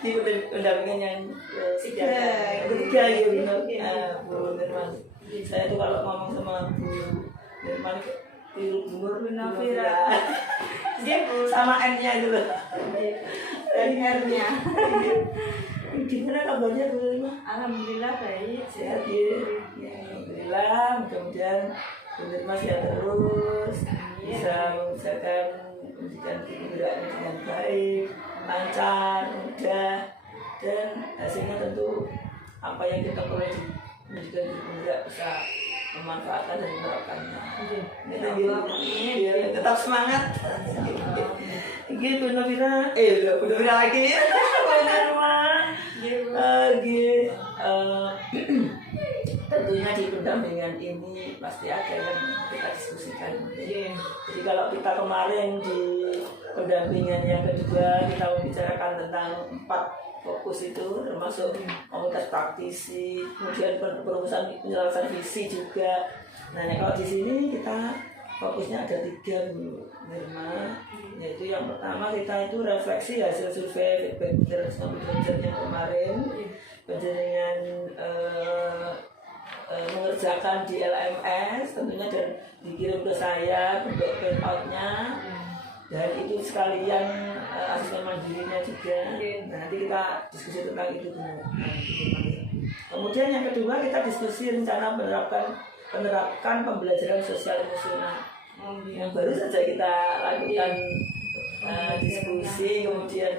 Di pendampingan yang ketiga ya Bu Nirman. Saya tuh kalau ngomong sama Bu Nirman umur Novira. Sama N-nya itu loh. R-nya. Gimana kabarnya Bu Nirman? Alhamdulillah baik. Sehat ya. Alhamdulillah, mudah-mudahan Bu Nirman sehat terus, bisa mengerjakan pendidikan kebudayaan dengan baik, lancar, mudah, dan hasilnya tentu apa yang kita peroleh di pendidikan kebudayaan bisa memanfaatkan dan menerapkannya. Ya, tetap semangat. Gitu Bu Novira, Bu Novira lagi. Bu Nirman. Tentunya di pendampingan ini pasti ada yang kita diskusikan. Jadi kalau kita kemarin di pendampingan yang kedua kita membicarakan tentang 4 fokus itu, termasuk komunitas praktisi, kemudian perumusan penyelesaian visi juga. Nah kalau di sini kita fokusnya ada 3 Bu Nirma, yaitu yang pertama kita itu refleksi hasil survei feedback belajar yang kemarin, penjaringan mengerjakan di LMS tentunya dan dikirim ke saya untuk print out-nya, dan itu sekalian asesmen mandirinya juga. Nah, nanti kita diskusi tentang itu dulu. Kemudian yang kedua kita diskusi rencana menerapkan pembelajaran sosial emosional yang baru saja kita lakukan diskusi, kemudian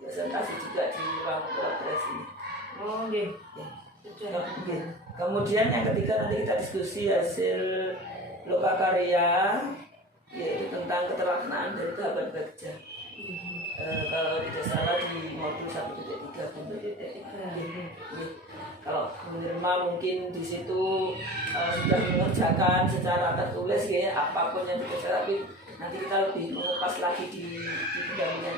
presentasi juga di ruang kolaborasi. Kemudian yang ketiga nanti kita diskusi hasil lokakarya, yaitu tentang keterlaksanaan dari tahapan kerja. Kalau tidak salah di modul 1.3. Kalau Bu Nirma mungkin di situ sudah mengerjakan secara tertulis ya apapun yang ditulis, tapi nanti kita lebih mengupas lagi di pendampingan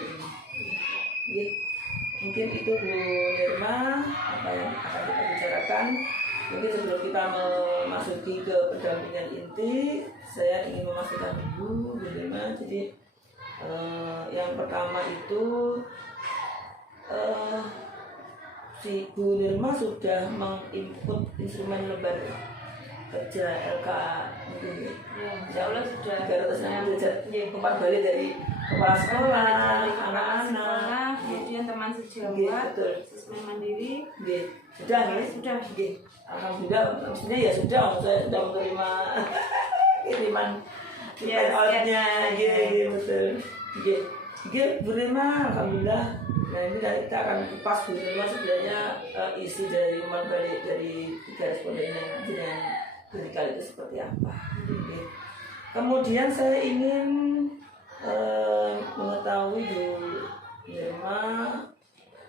ini. Mungkin itu Bu Nirma apa yang akan kita bicarakan. Mungkin sebelum kita memasuki ke pendampingan inti, saya ingin memastikan dulu Bu Nirma. Jadi yang pertama itu si Bu Nirma sudah menginput instrumen lembar kerja LK mungkin Insya Allah sudah 360 derajat umpan balik dari kepala sekolah, anak-anak, kemudian teman sejawat, asesmen mandiri. Sudah. Alhamdulillah, maksudnya ya sudah, saya sudah menerima kiriman out-nya, betul. Bu Nirma, alhamdulillah. Nah ini kita akan kupas Bu Nirma sebenarnya isi dari umpan balik dari 3 responden yang berikali itu seperti apa. Kemudian saya ingin mengetahui Bu Nirma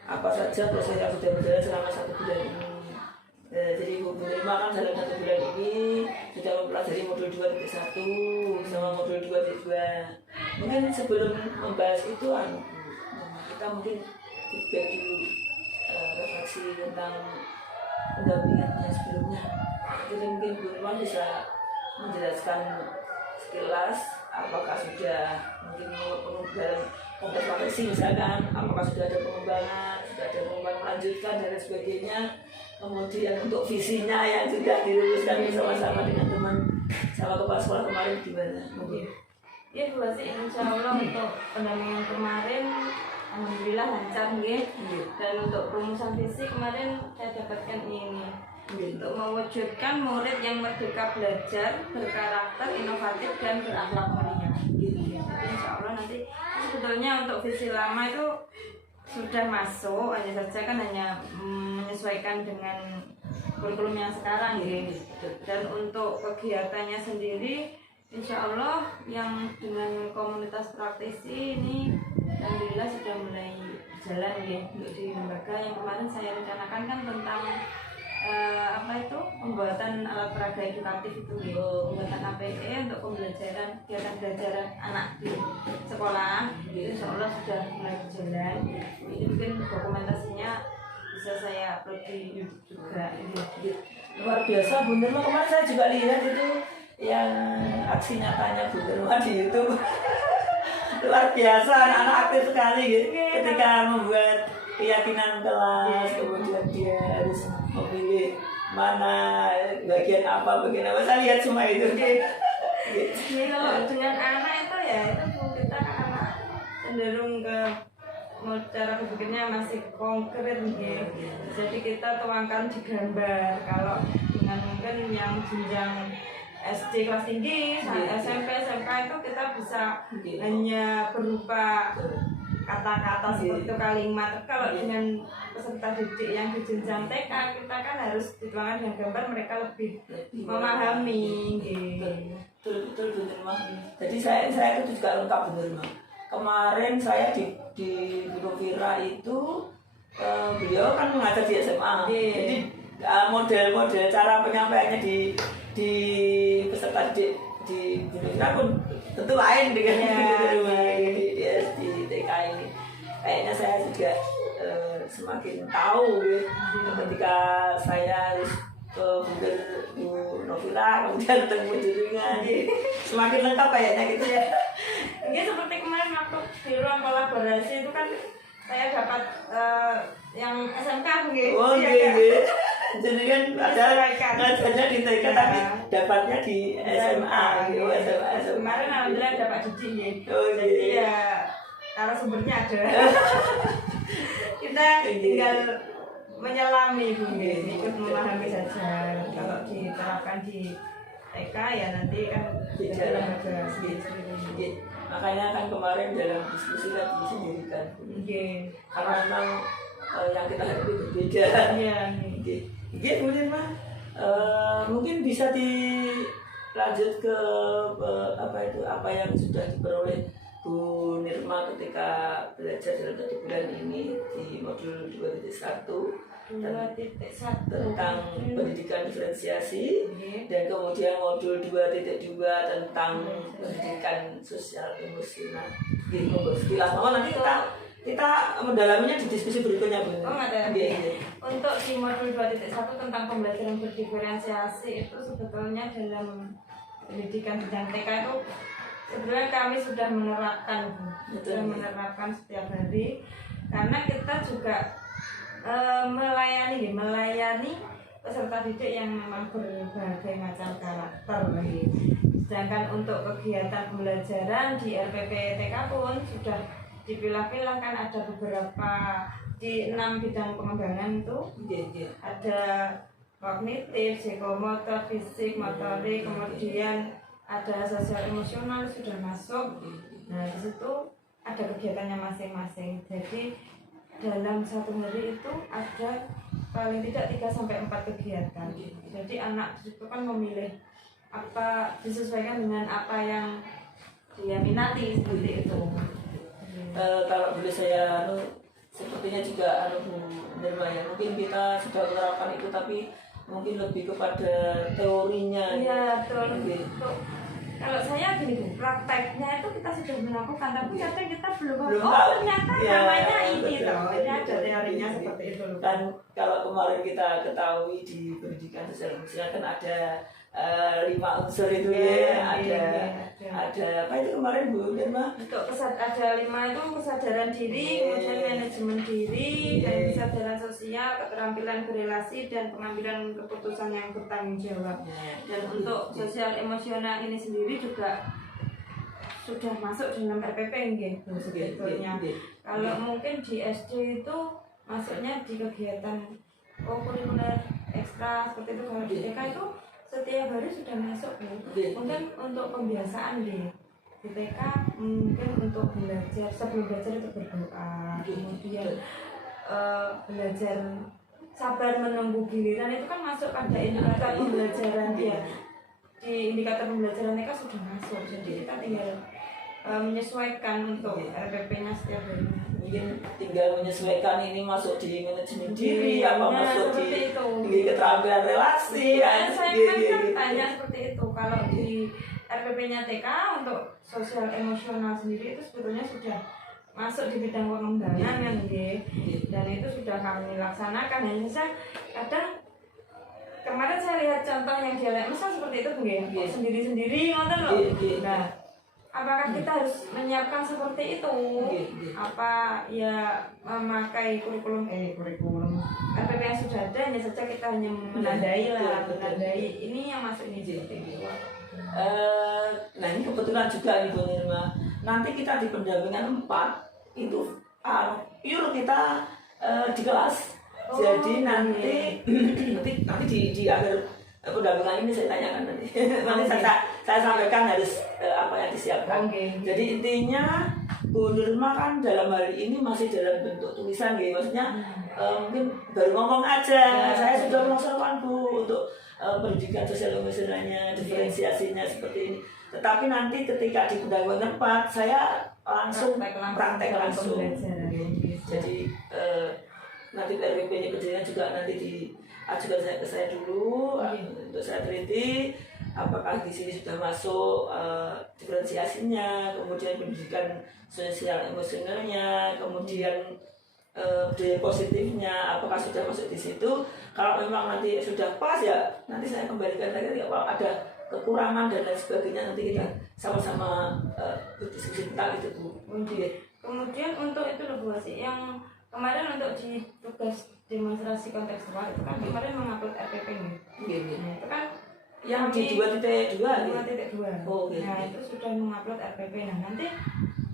apa saja proses yang sudah berjalan selama 1 bulan ini. Jadi Bu Nirma kan dalam 1 bulan ini sudah mempelajari modul 2.1 sama modul 2.2. Mungkin sebelum membahas itu kita mungkin feedback dulu, refleksi tentang pendampingannya sebelumnya. Jadi mungkin Bu Nirma bisa menjelaskan sekilas apakah sudah mungkin dalam konteks profesi misalkan, apakah sudah ada pengembangan melanjutkan dan sebagainya. Kemudian untuk visinya yang sudah dirumuskan bersama-sama dengan teman sama kepala sekolah kemarin gimana mungkin? Ya Bu Wasi, insya Allah untuk pendampingan kemarin alhamdulillah lancar nggih. Dan untuk perumusan visi kemarin saya dapatkan ini untuk mewujudkan murid yang merdeka belajar, berkarakter, inovatif dan berakhlak mulia. Jadi insya Allah nanti sebetulnya untuk visi lama itu sudah masuk, hanya saja kan hanya menyesuaikan dengan kurikulum yang sekarang gitu. Dan untuk kegiatannya sendiri insya Allah yang dengan komunitas praktisi ini alhamdulillah sudah mulai jalan ya. Untuk di lembaga yang kemarin saya rencanakan kan tentang pembuatan alat peraga edukatif itu pembuatan APE untuk pembelajaran kegiatan belajaran anak di sekolah itu insya Allah sudah mulai berjalan. Ini mungkin dokumentasinya bisa saya upload di YouTube juga. Luar biasa Bu Nirma, kemarin saya juga lihat itu yang aksi nyatanya Bu Nirma di YouTube. luar biasa, anak-anak aktif sekali gitu. Ketika membuat keyakinan kelas, kemudian dia harus memilih mana bagian apa, saya lihat semua itu. Jadi kalau dengan anak itu ya itu kita kan anak cenderung ke cara berpikirnya masih konkret gitu. Jadi kita tuangkan di gambar. Kalau dengan mungkin yang jenjang SD kelas tinggi, SMP, SMK itu kita bisa hanya berupa kata-kata seperti itu, kalimat. Kalau dengan peserta didik yang di jenjang TK, kita kan harus dituangkan dengan gambar, mereka lebih memahami. Betul Mah. Jadi saya itu juga lengkap bener Mah. Kemarin saya di Gunung Vira itu beliau kan mengajar di SMA. Jadi model-model cara penyampaiannya di peserta di Gunung Vira pun tentu lain dengan di TK ini. Kayaknya saya juga semakin tahu ketika saya harus ke Bu Novira, kemudian ketemu Juringan, semakin lengkap kayaknya gitu ya. Ini seperti kemarin waktu di ruang kolaborasi itu kan saya dapat yang SMK begitu. Oh iya. Jadi kan ada ngajarnya di TK tapi dapatnya di SMA gitu. Kemarin alhamdulillah dapat Cici ya. Jadi ya narasumbernya ada. Kita tinggal menyelami ikut memahami saja. Kalau diterapkan di TK ya nanti kan jalan makanya kan kemarin dalam diskusi tadi disendirikan karena memang yang kita hadapi berbeda. Kemudian Mah mungkin bisa dilanjut ke apa yang sudah diperoleh Bu Nirma ketika belajar dalam 1 bulan ini di modul 2.1 tentang pendidikan diferensiasi dan kemudian modul 2.2 tentang pendidikan sosial emosional. Sekilas nanti kita mendalaminya di diskusi berikutnya Bu. Ada. Untuk di modul 2.1 tentang pembelajaran berdiferensiasi itu sebetulnya dalam pendidikan jenjang TK itu sebenarnya kami sudah menerapkan setiap hari karena kita juga melayani peserta didik yang memang berbagai macam karakter. Sedangkan untuk kegiatan pembelajaran di RPP TK pun sudah dipilah-pilah kan ada beberapa di 6 bidang pengembangan itu. Ada kognitif, psikomotor, fisik, motorik, kemudian ada sosial emosional sudah masuk. Nah di situ ada kegiatannya masing-masing. Jadi dalam 1 hari itu ada paling tidak 3-4 kegiatan. Jadi anak itu kan memilih apa disesuaikan dengan apa yang dia minati seperti itu. Kalau boleh saya sepertinya juga Bu Nirma ya, mungkin kita sudah menerapkan itu tapi mungkin lebih kepada teorinya. Iya betul. Kalau saya gini Bu, prakteknya itu kita sudah melakukan, tapi kadang kita belum tahu ternyata namanya ini loh, ini ada teorinya seperti itu loh. Kan kalau kemarin kita ketahui di pendidikan sosial emosional kan ada 5 unsur itu ada apa itu kemarin Bu Nirma? Untuk ada 5 itu kesadaran diri, kemudian manajemen diri, dan kesadaran sosial, keterampilan berelasi, dan pengambilan keputusan yang bertanggung jawab. Dan untuk sosial emosional ini sendiri juga sudah masuk dalam RPP gitu sebetulnya. Kalau mungkin di SD itu masuknya di kegiatan kurikuler ekstra seperti itu. Kalau di TK itu setiap hari sudah masuk Bu. Mungkin untuk pembiasaan di TK mungkin untuk belajar, sebelum belajar itu berdoa, kemudian belajar sabar menunggu giliran itu kan masuk pada indikator pembelajaran dia. Di indikator pembelajaran TK sudah masuk, jadi kita tinggal menyesuaikan untuk RPP-nya setiap hari. Mungkin tinggal menyesuaikan ini masuk di manajemen diri, apa masuk di keterampilan relasi. Saya kan tanya seperti itu. Kalau di RPP-nya TK untuk sosial emosional sendiri itu sebetulnya sudah masuk di bidang pengembangan kan, dan itu sudah kami laksanakan. Hanya saya kadang kemarin saya lihat contoh yang dialek mesra seperti itu, sendiri-sendiri ngoten loh. Nah, apakah kita harus menyiapkan seperti itu? Apa ya memakai kurikulum RPP yang sudah ada, hanya saja kita hanya menandai ini yang masuk ini seperti itu. Nah ini kebetulan juga Ibu Nirma, nanti kita di pendampingan 4 itu pure kita di kelas. Jadi nanti di akhir pendampingan ini saya tanyakan nanti. Nanti saya sampaikan harus apa yang disiapkan. Jadi intinya Bu Nirma kan dalam hari ini masih dalam bentuk tulisan, gitu. Maksudnya mungkin baru ngomong aja. Saya sudah melaksanakan Bu untuk pendidikan sosial emosionalnya, diferensiasinya seperti ini. Tetapi nanti ketika di pendampingan 4 saya langsung praktek langsung. Jadi nanti RPP-nya kejadian juga nanti diajukan ke saya dulu untuk saya teliti apakah di sini sudah masuk diferensiasinya, kemudian pendidikan sosial emosionalnya, kemudian budaya positifnya apakah sudah masuk di situ. Kalau memang nanti sudah pas ya nanti saya kembalikan lagi kalau ada kekurangan dan lain sebagainya nanti kita sama-sama berdiskusi tentang itu Bu. Kemudian untuk itu loh Bu Asih, yang kemarin untuk di tugas demonstrasi kontekstual itu kan kemarin mengupload RPP nih. Nah, itu kan yang di 2.2 Oh, nah itu sudah mengupload RPP. Nah nanti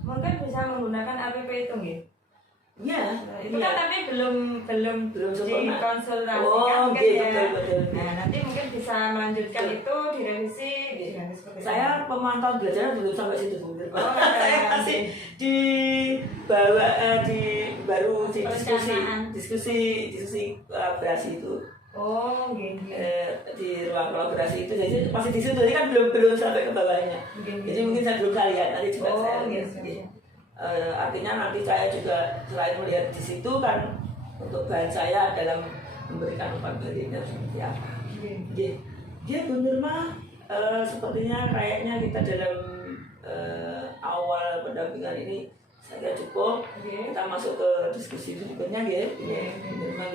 mungkin bisa menggunakan RPP itu nggih. Iya, itu kan tapi belum dikonsultasikan betul. Nah nanti mungkin bisa melanjutkan itu direvisi seperti saya pemantauan belajar belum sampai situ Bu. Saya masih di bawah baru di diskusi kolaborasi itu. Di ruang kolaborasi itu jadi masih di situ, jadi kan belum sampai ke bawahnya. Jadi mungkin saya belum lihat, nanti juga saya lihat. Artinya nanti saya juga selain melihat di situ kan untuk bahan saya dalam memberikan umpan balik seperti apa. Dia Bu Nirma sepertinya kayaknya kita dalam awal pendampingan ini saya kira cukup. Kita masuk ke diskusi berikutnya Bu Nirma.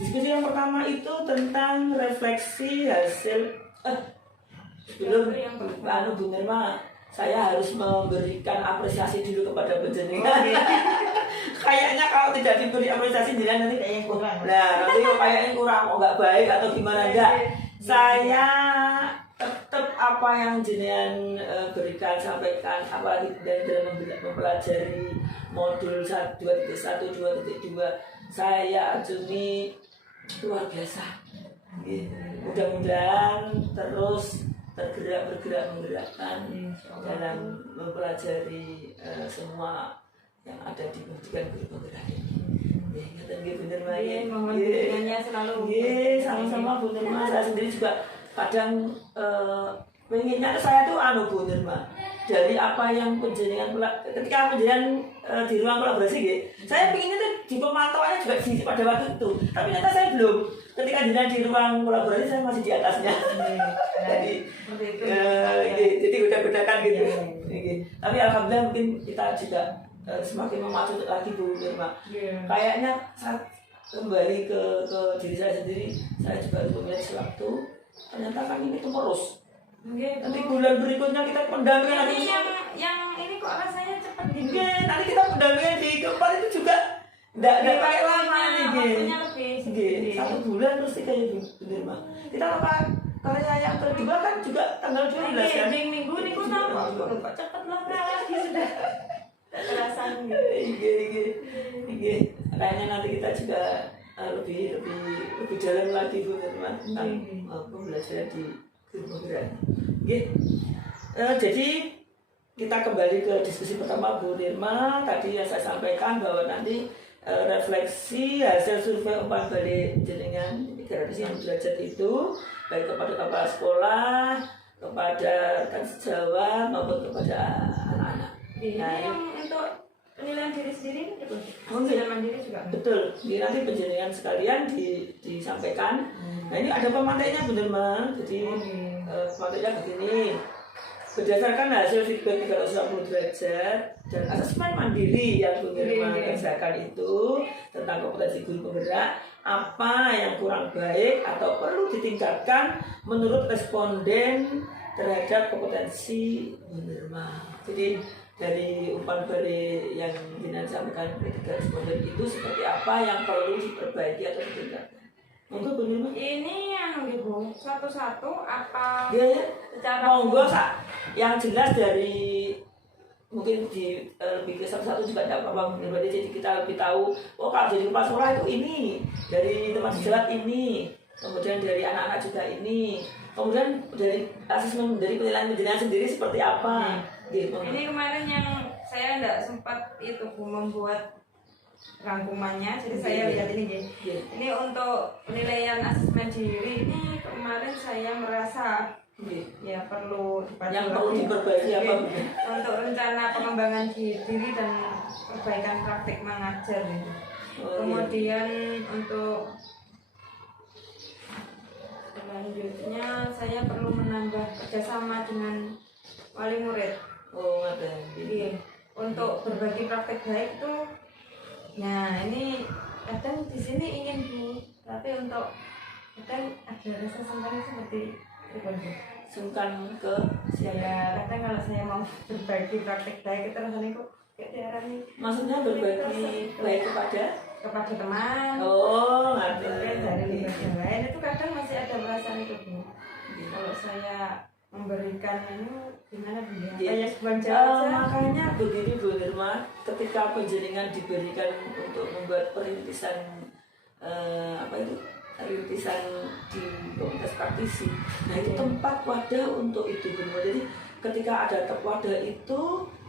Diskusi yang pertama itu tentang refleksi hasil sebelum Bu Nirma, saya harus memberikan apresiasi dulu kepada penjenengan. Kayaknya kalau tidak diberi apresiasi jenengan nanti kayaknya kurang. Nah, nanti kayaknya kurang, nggak baik atau gimana enggak. Saya tetap apa yang jenengan berikan, sampaikan, apalagi dalam mempelajari modul 2.1, 2.2, saya acungi luar biasa. Mudah-mudahan terus menggerakkan dalam mempelajari semua yang ada di pendidikan guru penggerak ini. Bener Mohon selalu. Sama-sama Bu Nirma. Saya sendiri juga kadang pengennya saya tuh Bu Nirma. Dari apa yang penjenengan ketika penjenengan di ruang kolaborasi saya pengennya tuh di pemantauannya juga di pada waktu itu. Tapi ternyata saya belum. Ketika jenengan di ruang kolaborasi saya masih di atasnya. Jadi beda-bedakan gitu. Tapi alhamdulillah mungkin kita juga semakin memacu lagi Bu Nirma. Kayaknya saat kembali ke diri saya sendiri, saya juga harus memilih waktu. Ternyata kan ini tuh terus. Nanti bulan berikutnya kita pendampingan lagi. Yang ini kok rasanya cepat gitu. Nanti kita pendampingan di keempat itu juga tidak pakai lama nih. 1 bulan terus kayaknya Bu Nirma. Kita apa karya yang kedua kan juga tanggal 12 kan. Minggu nih kok tambah cepat lagi sudah. Terasa Kayaknya nanti kita juga lebih dalam lagi Bu Nirma tentang pembelajaran di guru penggerak. Jadi kita kembali ke diskusi pertama Bu Nirma. Tadi yang saya sampaikan bahwa nanti refleksi hasil survei umpan balik jenengan gratis yang belajar itu baik kepada kepala sekolah, kepada rekan sejawat maupun kepada anak-anak. Nah, yang untuk penilaian diri sendiri itu penilaian mandiri juga. Betul. Jadi nanti penjenengan sekalian disampaikan. Nah ini ada pemantainya Bu Nirma. Jadi pemantainya begini. Berdasarkan hasil feedback 360 derajat dan asesmen mandiri yang Bu Nirma kerjakan itu tentang kompetensi guru penggerak, apa yang kurang baik atau perlu ditingkatkan menurut responden terhadap kompetensi Bu Nirma. Jadi dari umpan balik yang jenengan sampaikan ketiga responden itu seperti apa yang perlu diperbaiki atau ditingkatkan? Monggo Bu Nirma. Ini yang Ibu satu-satu apa Ya, secara monggo Kak. Yang jelas dari mungkin di lebih ke satu-satu juga tidak apa-apa Bu Nirma. Jadi kita lebih tahu, oh kalau jadi kepala sekolah itu ini, dari teman sejawat ini, kemudian dari anak-anak juga ini, kemudian dari asesmen dari penilaian jenengan sendiri seperti apa. Gitu. Ini kemarin yang saya tidak sempat itu Bu membuat rangkumannya, jadi saya lihat ini Ji. Ini untuk penilaian asesmen diri ini kemarin saya merasa ya perlu yang perlu diperbaiki apa Bu? untuk rencana pengembangan diri dan perbaikan praktik mengajar gitu. Kemudian untuk selanjutnya saya perlu menambah kerjasama dengan wali murid. Oh, ada. Jadi untuk berbagi praktek baik itu, nah ini kadang di sini ingin Bu, tapi untuk kadang ada rasa sungkan seperti itu Bu. Sungkan ke Saya kadang kalau saya mau berbagi praktek baik itu rasanya kok kayak diarani. maksudnya berbagi baik kepada teman. Oh, Mungkin dari ngerti. lembaga yang lain itu kadang masih ada perasaan itu Bu. Kalau saya memberikan ini gimana Bu ya? Kayak sebuah jasa. Makanya begini Bu Nirma, ketika penjaringan diberikan untuk membuat perintisan apa itu? Perintisan di komunitas praktisi. Nah, itu tempat wadah untuk itu Bu Nirma. Jadi ketika ada wadah itu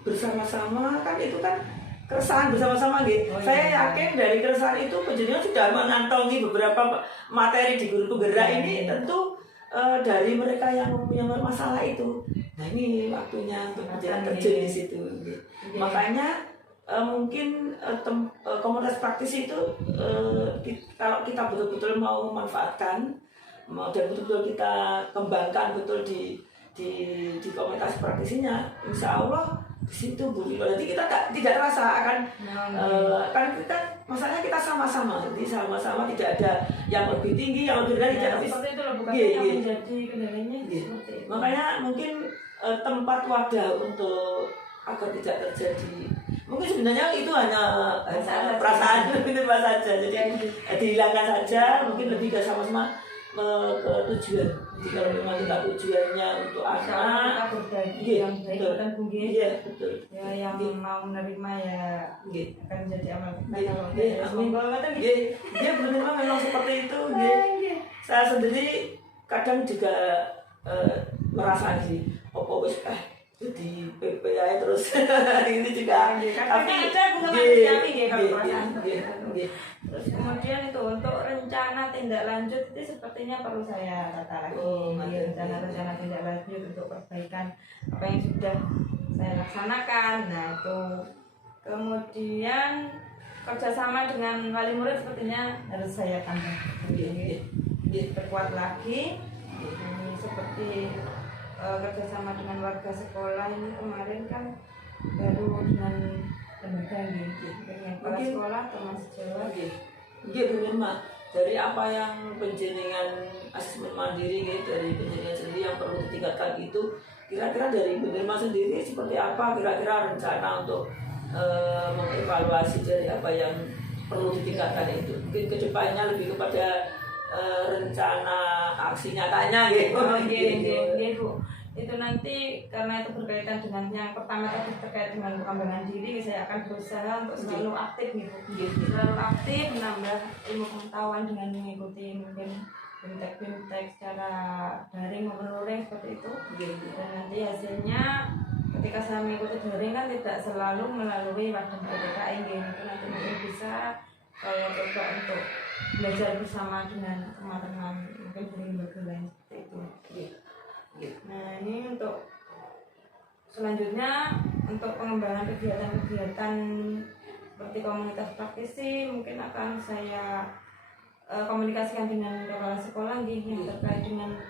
bersama-sama kan itu kan keresahan bersama-sama gitu. Oh, Saya iya. yakin dari keresahan itu penjaringan sudah mengantongi beberapa materi di guru penggerak ini tentu dari mereka yang mempunyai masalah itu. Nah, ini waktunya untuk berjalan terjun di situ. Makanya mungkin komunitas praktis itu kalau kita betul-betul mau memanfaatkan dan betul-betul kita kembangkan betul di komunitas praktisinya, insya Allah di situ Bu. Berarti kita tidak terasa akan kan kita masalahnya kita sama-sama, jadi sama-sama tidak ada yang lebih tinggi, yang lebih rendah, tidak habis. Seperti itu loh, bukan Iya, yang iya. menjadi kendalanya Iya. seperti itu. Makanya mungkin tempat wadah untuk agar tidak terjadi. Mungkin sebenarnya itu hanya perasaan itu saja. Jadi dihilangkan saja. Mungkin lebih ke sama-sama ke tujuan. Jadi kalau memang kita tujuannya untuk anak, kita berbagi iya, yang baik betul. dan bungki. Iya, betul. Ya yang mau menerima ya Iya. akan menjadi amal kita. Iya, Kalau iya, tidak, amin. semoga kata gitu. Iya, dia benar memang seperti itu. Iya. Saya sendiri kadang juga merasa sih, wis jadi PP aja terus ini juga. Tapi ada bukan kami ya kalau perasaan seperti itu. Terus kemudian itu untuk rencana tindak lanjut itu sepertinya perlu saya tata lagi. Rencana tindak lanjut untuk perbaikan apa yang sudah saya laksanakan. Nah itu kemudian kerjasama dengan wali murid sepertinya harus saya tambah. Perkuat lagi. Ini seperti kerjasama dengan warga sekolah ini kemarin kan baru dengan lembaga dengan kepala sekolah termasuk Jawa. Iya benar. Dari apa yang penjaringan asesmen mandiri gitu, dari penjaringan sendiri yang perlu ditingkatkan itu, kira-kira dari penerima sendiri seperti apa kira-kira rencana untuk mengevaluasi dari apa yang perlu ditingkatkan itu. Mungkin kedepannya lebih kepada rencana aksi nyatanya gitu. Bu. Itu nanti karena itu berkaitan dengan yang pertama tadi terkait dengan pengembangan diri, saya akan berusaha untuk selalu aktif selalu aktif menambah ilmu pengetahuan dengan mengikuti mungkin bimtek secara daring maupun luring seperti itu. Dan nanti hasilnya ketika saya mengikuti daring kan tidak selalu melalui wadah PPKI itu nanti mungkin bisa saya coba untuk belajar bersama dengan teman-teman mungkin dari lembaga lain seperti itu. Nah ini untuk selanjutnya untuk pengembangan kegiatan-kegiatan seperti komunitas praktisi mungkin akan saya komunikasikan dengan kepala sekolah yang terkait dengan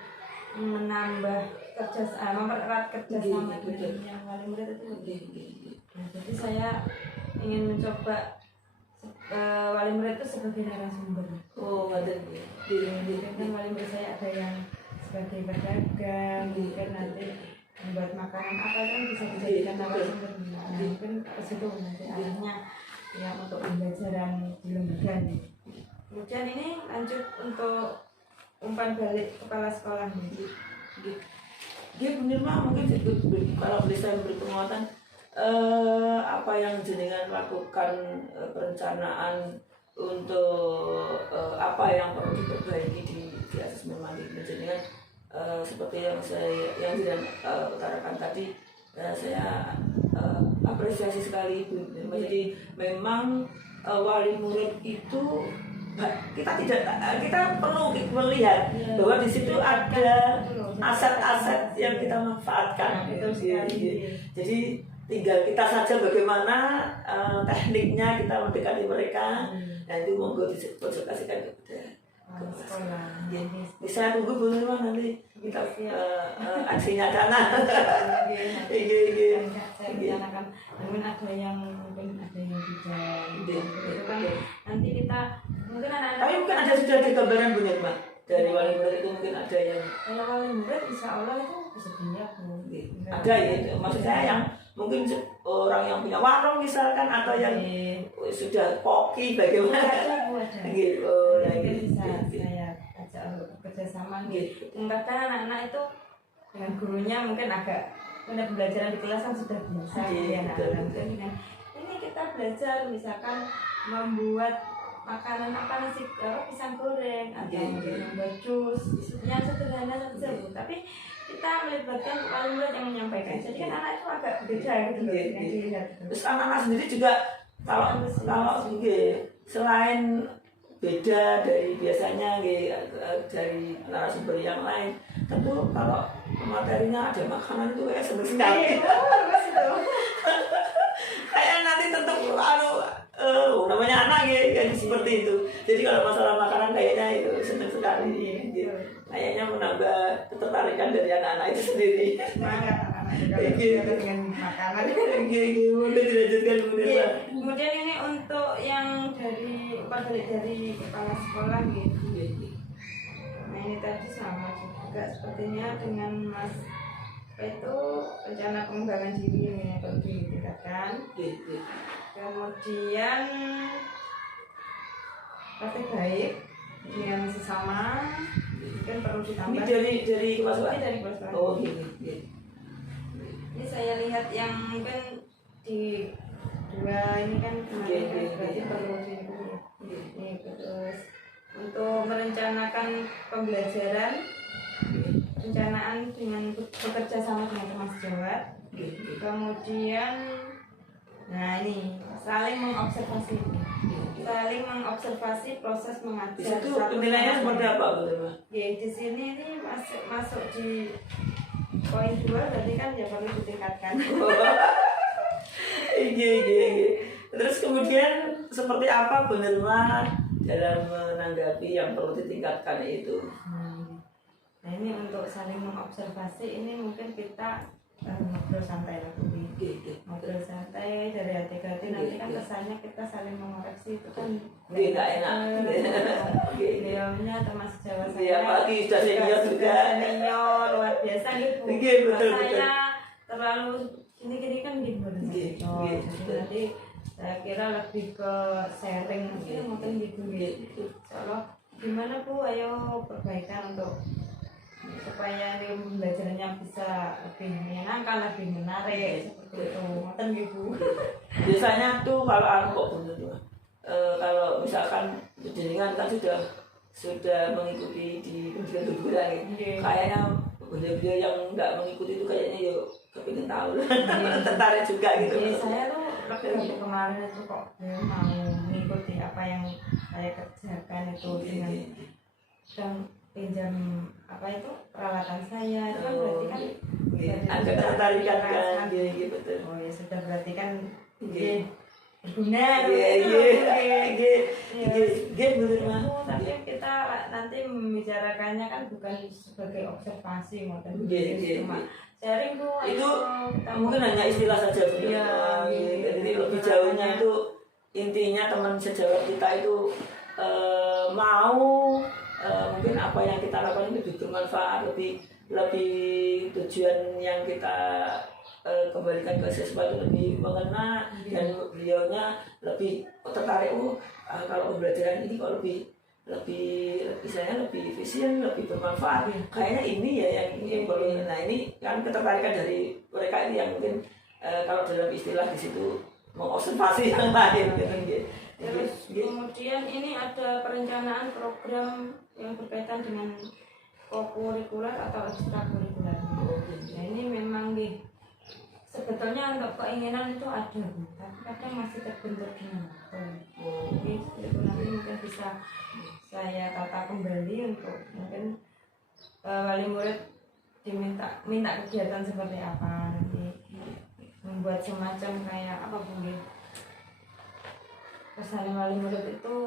menambah mempererat kerjasama dengan yang wali murid itu. Nah, jadi saya ingin mencoba wali murid itu sebagai narasumber. Oh, ada. Kan wali murid saya ada yang sebagai pedagang, mungkin nanti membuat makanan apa kan bisa dijadikan narasumber. Nah, mungkin ke situ nanti arahnya ya untuk pembelajaran di lembaga nih. Kemudian ini lanjut untuk umpan balik kepala sekolah nih. Dia bener mah mungkin kalau boleh saya beri penguatan apa yang jenengan lakukan perencanaan untuk apa yang perlu diperbaiki di asesmen mandiri jenengan seperti yang jenengan utarakan tadi saya apresiasi sekali Bu. Jadi memang wali murid itu kita perlu melihat bahwa di situ ada aset-aset yang kita manfaatkan. Jadi tinggal kita saja bagaimana tekniknya kita mendekati mereka. Nah itu monggo dikonsultasikan kepada sekolah. Bisa tunggu Bu Nurma nanti kita aksinya dana. Mungkin ada yang tidak. Nanti kita mungkin anak-anak. Tapi mungkin ada sudah ada gambaran Bu Nurma dari wali murid itu mungkin ada yang. Kalau wali murid insya Allah itu bersedia Bu. Ada ya, maksud saya yang mungkin orang yang punya warung misalkan atau yang sudah koki bagaimana gitu. Bisa saya ajak untuk bekerja sama gitu. Kadang anak-anak itu dengan gurunya mungkin agak pembelajaran di kelas kan sudah biasa ya dengan ini kita belajar misalkan membuat makanan apa nasi pisang goreng atau membuat jus yang sederhana saja Bu. Tapi kita melibatkan wali murid yang menyampaikan. Jadi kan anak itu agak beda gitu yang dilihat. Terus anak-anak sendiri juga kalau selain beda dari biasanya dari narasumber yang lain, tentu kalau materinya ada makanan itu kayak seneng sekali. Kayak nanti tetap namanya anak kayak seperti itu. Jadi kalau masalah makanan kayaknya itu seneng sekali. Kayaknya menambah ketertarikan dari anak-anak itu sendiri. Dengan makanan. Dilanjutkan kemudian. Kemudian ini untuk yang dari kepala sekolah gitu. Nah ini tadi sama juga sepertinya dengan Mas itu rencana pengembangan diri yang perlu ditingkatkan. Kemudian praktek baik dengan sesama mungkin perlu ditambah. Ini dari kepala Dari kepala. Oh gitu. Ini saya lihat yang mungkin di dua ini kan kemarin kan berarti perlu ini terus untuk merencanakan pembelajaran perencanaan dengan bekerja sama dengan teman sejawat. Kemudian nah ini saling mengobservasi proses mengajar. Itu penilaiannya seperti apa betul? Di sini ini masuk di poin 2 berarti kan ya perlu ditingkatkan. Terus kemudian seperti apa Bu Nurma dalam menanggapi yang perlu ditingkatkan itu? Nah ini untuk saling mengobservasi ini mungkin kita ngobrol santai lah Bu. Ngobrol santai dari hati ke hati nanti kan kesannya kita saling mengoreksi itu kan nggak enak. Beliaunya termasuk Jawa saya. Iya pagi sudah senior juga. Senior luar biasa gitu. Betul. Saya terlalu gini kan gitu. Jadi nanti saya kira lebih ke sharing mungkin gitu. Soalnya gimana Bu, ayo perbaikan untuk supaya ini pembelajarannya bisa lebih menyenangkan, lebih menarik seperti itu. Mungkin gitu. Biasanya tuh kalau aku kok bener kalau misalkan jenengan kan sudah mengikuti di pendidikan kayaknya beliau yang nggak mengikuti itu kayaknya yuk kepingin tahu tertarik juga gitu. Saya tuh lebih kemarin itu kok mau mengikuti apa yang saya kerjakan itu dengan dan pinjam apa itu peralatan saya itu kan berarti kan ada ketertarikan kan betul. Oh ya sudah berarti kan berguna. Betul mah. Tapi kita nanti membicarakannya kan bukan sebagai observasi maupun cuma sharing Bu. Itu mungkin hanya istilah saja Bu. Jadi lebih jauhnya itu intinya teman sejawat kita itu mau mungkin apa yang kita lakukan ini lebih bermanfaat, lebih tujuan yang kita kembalikan ke siswa itu lebih mengena, dan beliaunya lebih tertarik, kalau pembelajaran ini kok lebih saya lebih efisien, lebih bermanfaat, kayaknya ini ya yang ini perlu. Nah ini kan ketertarikan dari mereka ini yang mungkin kalau dalam istilah di situ mengobservasi yang lain gitu. Terus kemudian ini ada perencanaan program yang berkaitan dengan kokurikuler atau ekstrakurikuler. Nah ini memang sebetulnya untuk keinginan itu ada, tapi kadang masih terbentur dengan waktu. Itu nanti mungkin bisa saya tata kembali untuk mungkin wali murid minta kegiatan seperti apa, nanti membuat semacam kayak apa mungkin pesan wali murid itu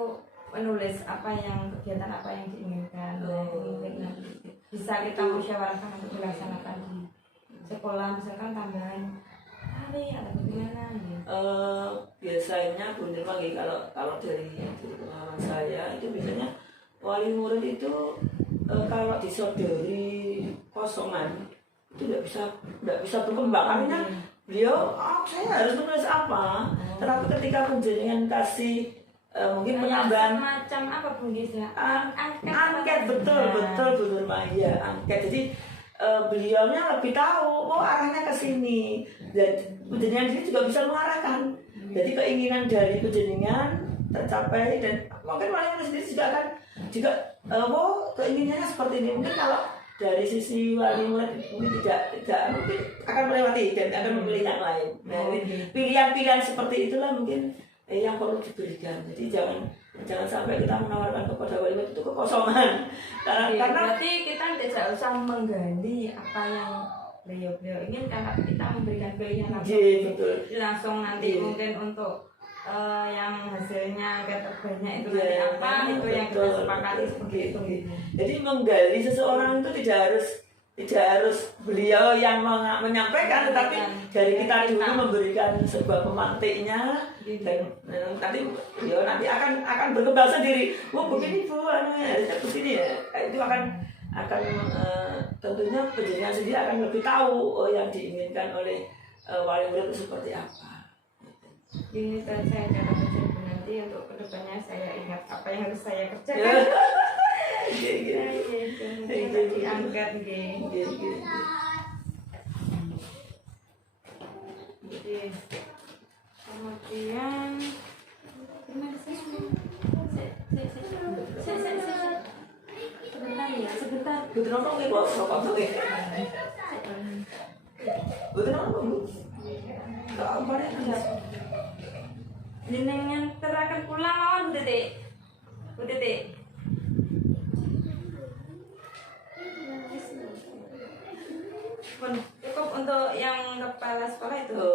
menulis kegiatan apa yang diinginkan. Mungkin nanti bisa kita musyawarahkan untuk dilaksanakan di sekolah, misalkan tambahan hari atau bagaimana gitu. Biasanya Bu Nirma, kalau dari pengalaman saya itu biasanya wali murid itu kalau disodori kosongan itu tidak bisa berkembang, karena beliau saya harus menulis apa. Tetapi ketika penjaringan kasih mungkin penambahan macam apa pun angket, betul Bu Nirma, ya angket. Jadi beliaunya lebih tahu arahnya ke sini, dan penjaringan ini juga bisa mengarahkan. Jadi keinginan dari penjaringan tercapai, dan mungkin wali murid sendiri juga keinginannya seperti ini. Mungkin kalau dari sisi wali murid mungkin tidak mungkin akan melewati dan akan memilih yang lain. Nah, pilihan-pilihan seperti itulah mungkin yang perlu diberikan. Jadi jangan sampai kita menawarkan kepada wali murid itu kekosongan. Karena berarti kita tidak usah menggali apa yang beliau inginkan, tapi kita memberikan pilihan langsung nanti mungkin untuk yang hasilnya terbanyak itu nanti apa, itu yang kita sepakati seperti itu. Jadi menggali seseorang itu tidak harus beliau yang menyampaikan, tetapi dari kita dulu memberikan sebuah pemantiknya, dan nanti beliau akan berkembang sendiri. Begini Bu, begini ya. Itu akan tentunya penjaringan sendiri akan lebih tahu yang diinginkan oleh wali murid itu seperti apa. Ini saya catat saja nanti untuk kedepannya saya ingat apa yang harus saya kerjakan. Diangkat kemudian sebentar. Betul nonton nih, Bos. Nonton nih. Betul nonton, Bu. Apa nih? Jenengan terakan pulang lawan Bu Detik. Cukup untuk yang kepala sekolah itu.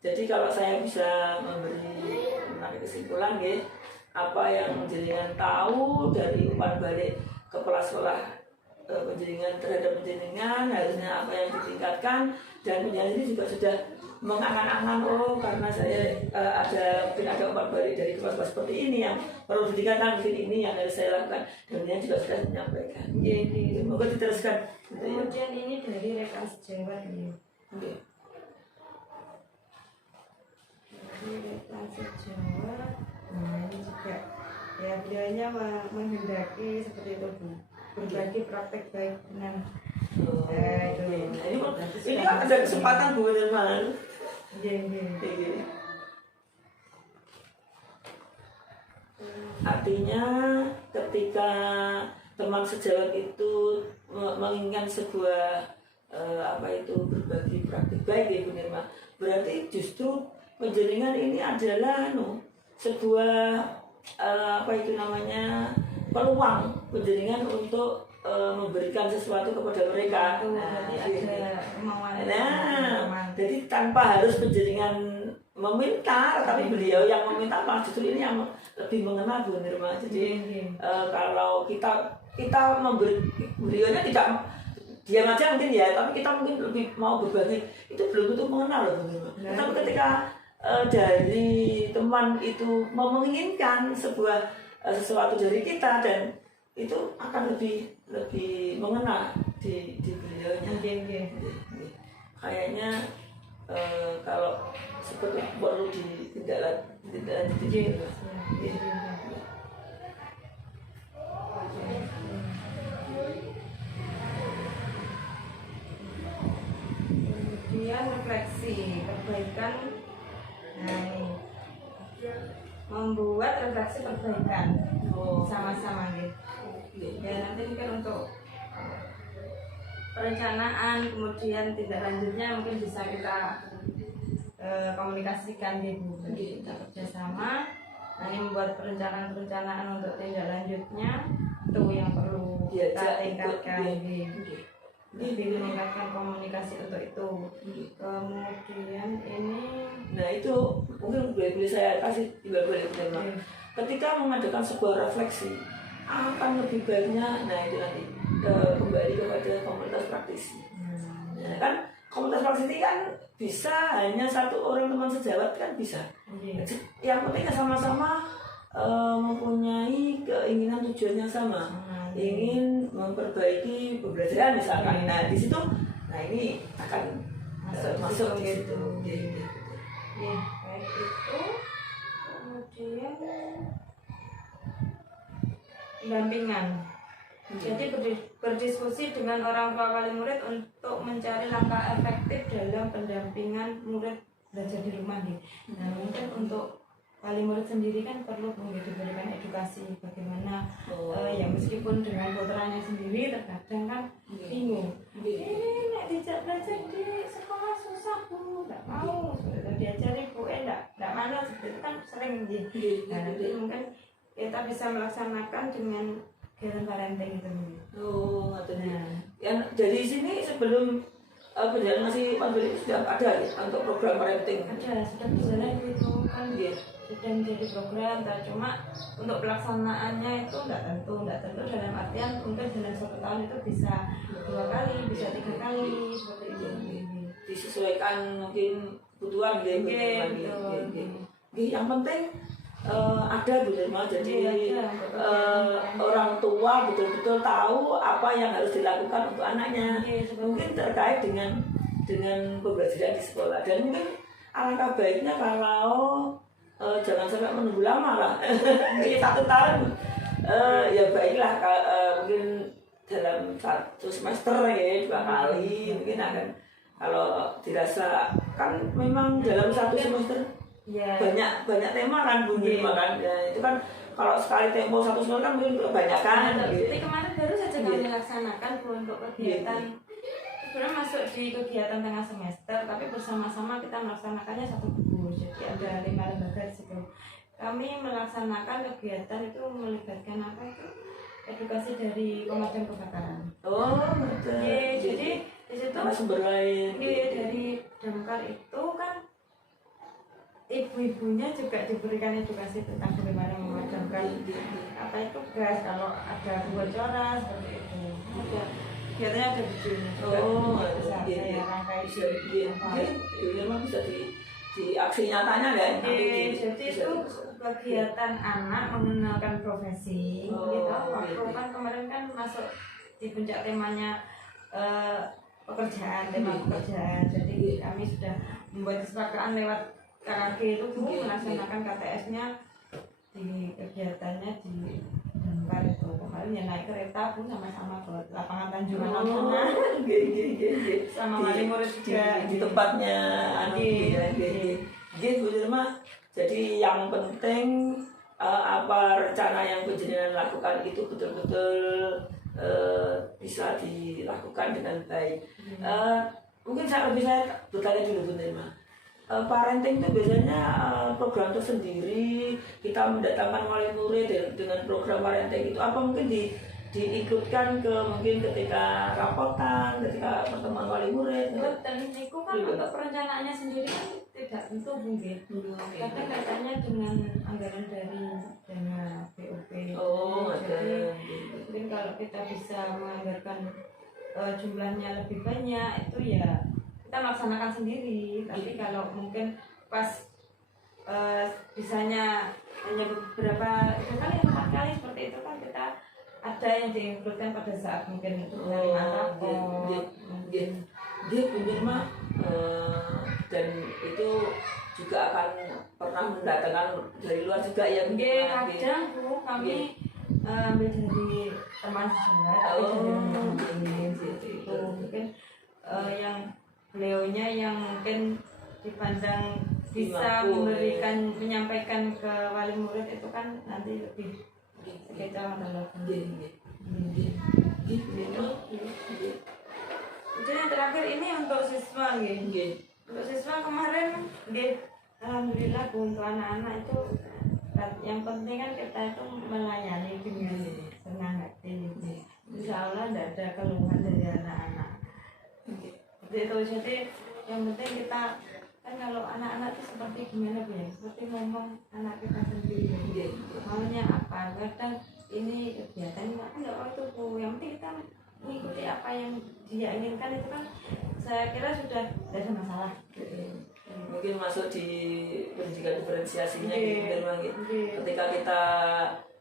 Jadi kalau saya bisa menarik kesimpulan, apa yang penjaringan tahu dari umpan balik kepala sekolah penjaringan terhadap penjaringan, harusnya apa yang ditingkatkan, dan penjaringan ini juga sudah mengangan-angan, karena saya mungkin ada umpan balik dari kepala seperti ini yang perlu ditingkatkan, mungkin ini yang harus saya lakukan, dan dia juga sudah menyampaikan. Semoga diteruskan. Kemudian ini dari rekas Jawa ini. Rekas Jawa, ini juga ya beliaunya menghendaki seperti itu Bu, berbagi praktek baik dengan ini kan ada kesempatan Bu Nirma. Artinya ketika teman sejawat itu menginginkan sebuah berbagi praktik baik ya Bu Nirma, berarti justru penjaringan ini adalah sebuah peluang penjaringan untuk memberikan sesuatu kepada mereka. Jadi tanpa harus penjaringan meminta, tapi beliau yang meminta, justru ini yang lebih mengena Bu Nirma. Jadi kalau kita memberi, beliaunya tidak diam aja mungkin ya, tapi kita mungkin lebih mau berbagi, itu belum tentu mengenal loh Bu Nirma. Tapi ketika dari teman itu menginginkan sebuah sesuatu dari kita, dan itu akan lebih mengena di beliaunya. Kayaknya kalau seperti perlu ditindaklanjuti. Kemudian refleksi perbaikan. Nah ini membuat refleksi perbaikan sama-sama gitu. Ya nanti mungkin untuk perencanaan kemudian tindak lanjutnya mungkin bisa kita komunikasikan gitu. Kita kerjasama. Nah ini membuat perencanaan untuk tindak lanjutnya itu yang perlu kita tingkatkan gitu. Lebih meningkatkan komunikasi untuk itu. Kemudian ini, nah itu mungkin boleh saya kasih juga boleh. Ketika mengadakan sebuah refleksi akan lebih baiknya, nah itu nanti kembali kepada komunitas praktisi. Nah, kan komunitas praktisi kan bisa hanya satu orang teman sejawat kan bisa. Yang penting sama-sama mempunyai keinginan tujuannya sama. Ingin memperbaiki pembelajaran misalkan. Nah di situ, nah ini akan masuk di situ. Ya, baik itu. Kemudian pendampingan. Jadi berdiskusi dengan orang tua wali murid untuk mencari langkah efektif dalam pendampingan murid belajar di rumah nih. Nah mungkin untuk wali murid sendiri kan perlu diberikan edukasi bagaimana ya meskipun dengan putranya sendiri terkadang kan bingung. Ini nek dijak belajar di sekolah susah bu, nggak mau. Sudah diajari bu, nggak mana seperti itu kan sering gitu. Nah nanti mungkin kita bisa melaksanakan dengan kegiatan parenting itu. Nah, yang dari sini sebelum perjalanan masih Panduli sudah ada ya untuk program parenting. Ada, sudah berjalan itu kan sudah menjadi program, cuma untuk pelaksanaannya itu tidak tentu dalam artian mungkin dalam 1 tahun itu bisa 2 kali, bisa 3 kali seperti itu. Disesuaikan mungkin kebutuhan gitu. Yang penting ada Bu Nirma, jadi orang tua betul-betul tahu apa yang harus dilakukan untuk anaknya. Mungkin terkait dengan pembelajaran di sekolah, dan mungkin alangkah baiknya kalau jangan sampai menunggu lama lah. 1 tahun ya baiklah, mungkin dalam 1 semester ya 2 kali mungkin akan, kalau dirasa kan memang dalam 1 semester banyak tema kan Bu Nirma kan. Ya, itu kan kalau sekali tempo 1 semester kan mungkin kebanyakan. Jadi kemarin baru saja kami laksanakan untuk kegiatan. Sebenarnya masuk di kegiatan tengah semester, tapi bersama-sama kita melaksanakannya 1 buku. Jadi ada 5 lembaga di situ. Kami melaksanakan kegiatan itu melibatkan apa itu? Edukasi dari pemadam kebakaran. Betul. Jadi di situ sumber lain. Dari damkar itu kan ibu-ibunya juga diberikan edukasi tentang bagaimana memadamkan apa itu gas kalau ada kebocoran seperti itu. Kegiatannya ada begini. Saya rangkai memang bisa di aksi nyatanya kan. Jadi itu kegiatan anak mengenalkan profesi. Gitu. Waktu kan kemarin kan masuk di puncak temanya pekerjaan, tema pekerjaan. Jadi kami sudah membuat kesepakatan lewat KKG itu Bu, melaksanakan KTS-nya di kegiatannya di Damkar itu. Kemarin ya naik kereta Bu, sama-sama ke lapangan Tanjungan sama wali murid juga di tempatnya Bu Nirma. Jadi yang penting apa rencana yang penjenengan lakukan itu betul-betul bisa dilakukan dengan baik. Mungkin saya bertanya dulu Bu Nirma. Parenting itu biasanya program tersendiri, kita mendatangkan wali murid dengan program parenting itu, apa mungkin diikutkan ke mungkin ketika rapotan, ketika pertemuan wali murid? Dan itu kan untuk perencanaannya sendiri kan tidak tentu mungkin. Kadang katanya dengan anggaran dari dana BOP. Jadi mungkin kalau kita bisa menganggarkan jumlahnya lebih banyak itu ya kita melaksanakan sendiri. Tapi kalau mungkin pas bisanya hanya beberapa kan yang 4 kali seperti itu kan kita ada yang diinkludkan pada saat mungkin kalimat dia penerima dan itu juga akan pernah mendatangkan dari luar juga ya. Kadang Bu kami ambil dari teman sejarah tapi dari itu mungkin yang beliaunya yang mungkin dipandang bisa memberikan menyampaikan ke wali murid itu kan nanti lebih kita itu yang terakhir ini untuk siswa untuk siswa kemarin alhamdulillah untuk anak-anak itu yang penting kan kita itu melayani dengan senang hati. Insya Allah tidak ada keluhan dari anak-anak. Jadi yang penting kita kan kalau anak-anak itu seperti gimana Bu ya? Seperti ngomong anak kita sendiri. Maunya apa? Kadang ini kegiatan enggak itu Bu. Yang penting kita mengikuti apa yang dia inginkan itu kan saya kira sudah tidak ada masalah. Mungkin masuk di pendidikan diferensiasinya gitu. Ketika kita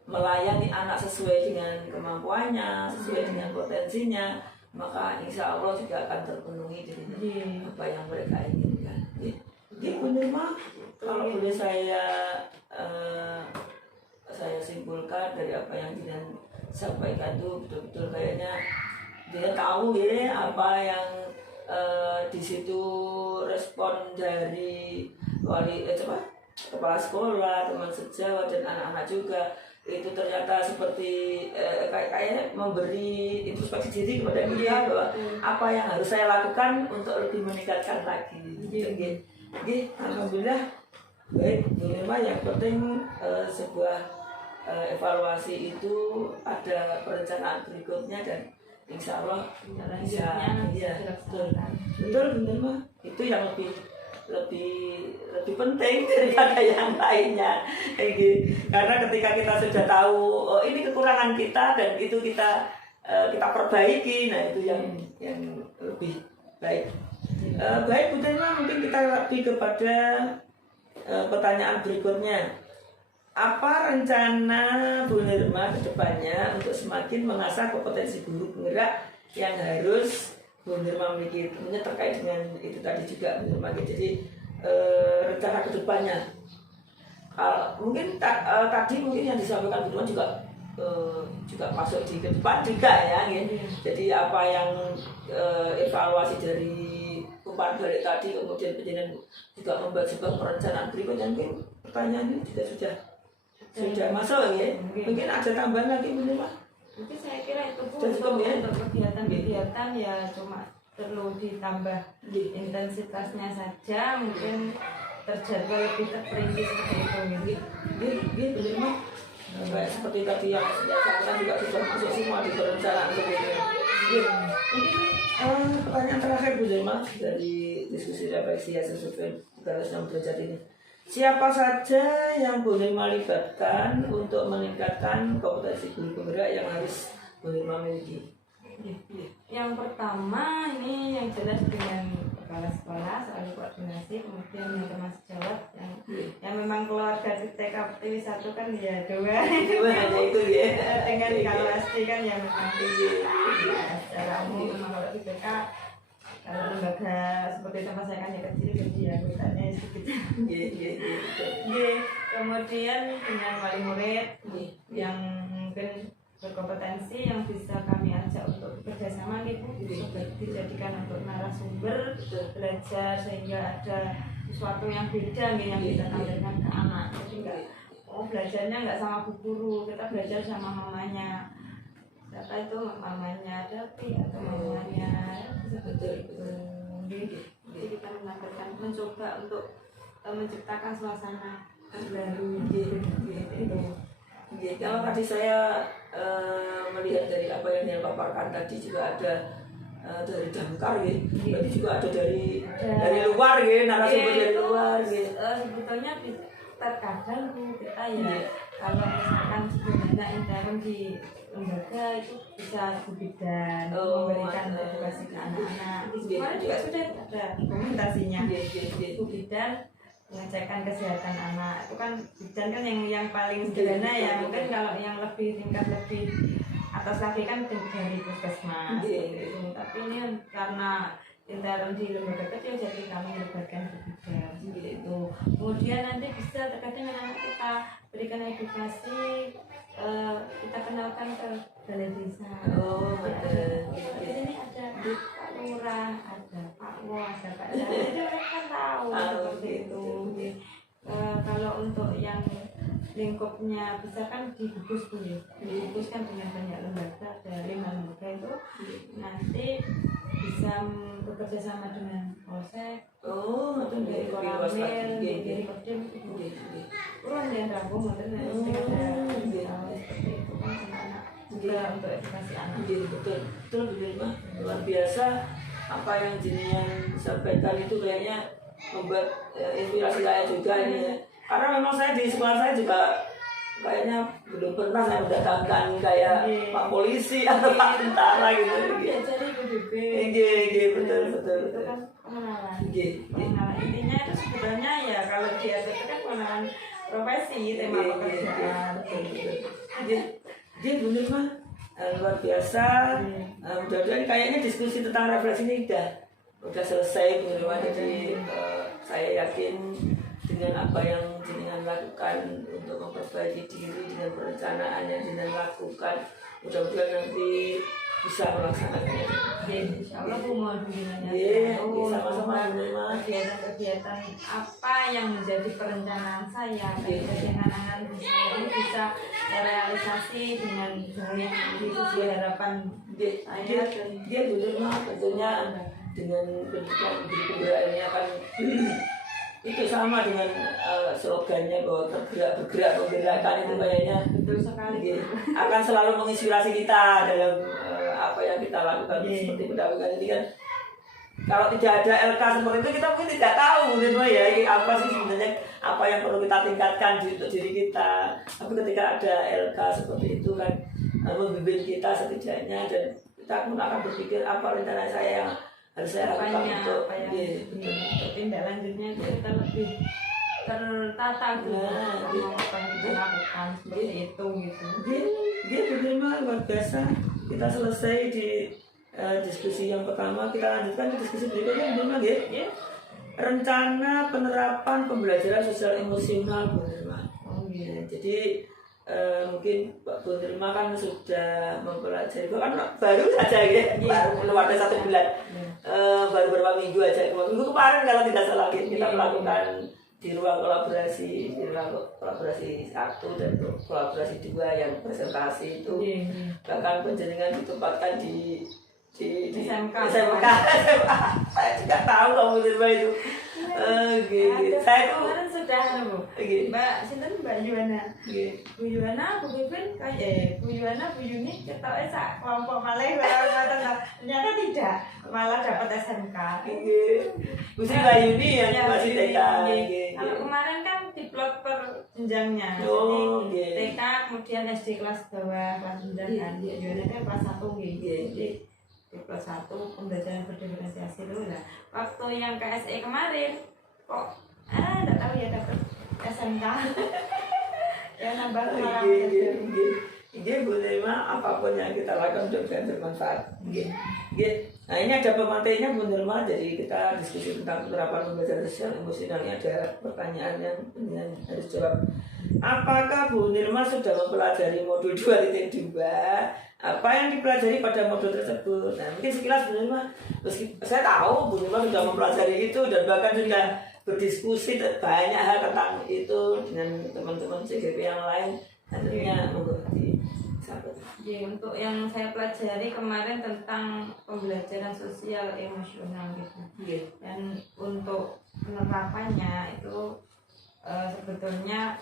melayani anak sesuai dengan kemampuannya, sesuai dengan potensinya, maka insya Allah juga akan terpenuhi dengan apa yang mereka inginkan. Penerima, kalau boleh saya simpulkan dari apa yang Dinan sampaikan itu betul-betul kayaknya dia tahu ya apa yang di situ respon dari kepala sekolah, teman sejawat dan anak-anak juga itu ternyata seperti kayaknya memberi introspeksi diri kepada dia bahwa apa yang harus saya lakukan untuk lebih meningkatkan lagi. Alhamdulillah baik. Memang yang penting sebuah evaluasi itu ada perencanaan berikutnya dan insya Allah betul benar mah itu yang lebih penting daripada yang lainnya karena ketika kita sudah tahu ini kekurangan kita dan itu kita perbaiki, nah itu yang lebih baik. Baik Bu Tenma, mungkin kita lebih kepada pertanyaan berikutnya. Apa rencana Bu Nirma ke depannya untuk semakin mengasah kompetensi guru penggerak yang harus Bu Nirma miliki? Tentunya terkait dengan itu tadi juga Bu Nirma. Jadi rencana ke depannya. Mungkin tadi mungkin yang disampaikan Bu Nirma juga masuk di ke depan juga ya. Jadi apa yang evaluasi dari umpan balik tadi kemudian penjelasan juga membuat sebuah perencanaan berikutnya. Mungkin pertanyaannya juga sudah masuk ya. Mungkin ada tambahan lagi Bu Nirma? Mungkin saya kira itu untuk kegiatan-kegiatan ya cuma perlu ditambah intensitasnya saja, mungkin terjadwal lebih terperinci seperti itu. Bu Nirma, seperti tadi yang saya juga sudah masuk semua di perencanaan seperti ini. Mungkin pertanyaan terakhir Bu Nirma dari diskusi refleksi hasil survei 360 derajat ini. Siapa saja yang Bu Nirma libatkan untuk meningkatkan kompetensi guru penggerak yang harus Bu Nirma miliki? Yang pertama ini yang jelas dengan kepala sekolah soal koordinasi, kemudian yang teman sejawat yang memang keluarga di TKP 1 kan ya dua itu ya dengan kalau asli kan ya memang secara umum memang kalau di TK kalau lembaga seperti tempat saya kan ya kecil jadi ya anggotanya sedikit. Kemudian dengan wali murid yang mungkin berkompetensi yang bisa kami ajak untuk bekerjasama gitu, dijadikan untuk narasumber belajar sehingga ada sesuatu yang beda yang kita tampilkan ke anak. Jadi belajarnya nggak sama bu guru, kita belajar sama mamanya. Siapa itu mamanya Dapi atau mamanya seperti itu. Jadi kita mencoba untuk menciptakan suasana baru gitu. Kalau tadi saya melihat dari apa yang dia paparkan tadi juga ada dari Damkar ya, berarti juga ada dari luar ya, narasumber dari luar ya. Sebetulnya terkadang kita ya kalau misalkan sebenarnya intern di lembaga itu bisa bidan memberikan edukasi ke anak-anak. Di sekolah juga sudah ada dokumentasinya. Bidan pengecekan kesehatan anak itu kan bidan kan yang paling sederhana ya. Mungkin kalau yang lebih tingkat lebih atas lagi kan dari puskesmas gitu. Tapi ini karena intern di lembaga kecil jadi kami melibatkan bidan gitu. Kemudian nanti bisa terkadang anak kita berikan edukasi, kita kenalkan ke balai desa. Di sini ada Pak Lurah, ada Pak Wo, ada Pak Lurah. Jadi mereka tahu seperti itu. Kalau untuk yang lingkupnya bisa kan dibungkus dulu, dibungkus kan dengan banyak lembaga, ada 5 lembaga itu nanti bisa bekerja sama dengan Polsek, dari Koramil, dari Kodim, urun yang rambung, seperti itu kan anak-anak juga untuk edukasi anak. Betul Mah, luar biasa apa yang jenengan sampaikan itu kayaknya membuat inspirasi saya juga ini ya. Karena memang saya di sekolah saya juga kayaknya belum pernah saya mendatangkan kayak Pak Polisi atau Pak Tentara gitu. Jadi PBB. Betul. Itu kan pengenalan. Pengenalan intinya itu sebenarnya ya kalau dia itu kan pengenalan profesi, tema pekerjaan. Dia bener Mah, luar biasa. Mudah-mudahan kayaknya diskusi tentang refleksi ini udah selesai bener Mah. Jadi saya yakin dengan apa yang jenengan lakukan untuk memperbaiki diri dengan perencanaan yang jenengan lakukan, mudah-mudahan nanti bisa melaksanakannya. Insya Allah Bu mohon bimbingannya. Sama-sama kegiatan-kegiatan apa yang menjadi perencanaan saya dengan anak-anak saya ini bisa terrealisasi dengan yang sesuai harapan saya. Dia benar Mah, tentunya dengan pendidikan kebudayaan akan itu sama dengan slogannya bahwa bergerak menggerakkan itu kayaknya betul sekali akan selalu menginspirasi kita dalam apa yang kita lakukan seperti pendampingan ini kan. Kalau tidak ada LK seperti itu kita mungkin tidak tahu mungkin ya ini apa sih sebenarnya apa yang perlu kita tingkatkan untuk diri kita. Tapi ketika ada LK seperti itu kan membimbing kita setidaknya, dan kita pun akan berpikir apa rencana saya yang harus saya lakukan untuk tindak lanjutnya kita lebih tertata gitu apa yang kita lakukan seperti itu gitu. Dia benar luar biasa. Kita selesai di diskusi yang pertama, kita lanjutkan ke diskusi berikutnya benar ya. Rencana penerapan pembelajaran sosial emosional benar. Jadi mungkin Pak Bu Nirma kan sudah mempelajari, kan baru saja ya, baru ada 1 bulan, baru beberapa minggu aja, minggu kemarin kalau tidak salah kita melakukan di ruang kolaborasi, satu dan kolaborasi 2 yang presentasi itu, bahkan penjaringan ditempatkan di SMK. Saya juga tahu kamu Nirma itu. Saya itu sudah Mbak Sinten, Mbak Yuwana, Bu Yuwana, Bu Bibin, Bu Yuwana, Bu Yuni, kita kelompok malah ternyata tidak, malah dapat SMK. Bu Sri Mbak Yuni yang masih TK. Kalau kemarin kan diplot per jenjangnya, jadi TK kemudian SD kelas bawah kelas 9 kan, Yuwana kan kelas 1 jadi di kelas 1 pembelajaran berdiferensiasi dulu lah. Waktu yang KSE kemarin kok enggak tahu ya dapat SMK. Ya nambah pengalaman. Boleh Mah, apapun yang kita lakukan mudah-mudahan bermanfaat. Nah ini ada pematainya Bu Nirma, jadi kita diskusi tentang penerapan pembelajaran sosial emosional. Ini ada pertanyaan yang harus jawab. Apakah Bu Nirma sudah mempelajari modul 2.2? Apa yang dipelajari pada modul tersebut? Nah mungkin sekilas Bu Nirma, saya tahu Bu Nirma sudah mempelajari itu dan bahkan sudah berdiskusi banyak hal tentang itu dengan teman-teman CGP yang lain. Tentunya mengerti. Untuk yang saya pelajari kemarin tentang pembelajaran sosial emosional gitu. Dan untuk penerapannya itu sebetulnya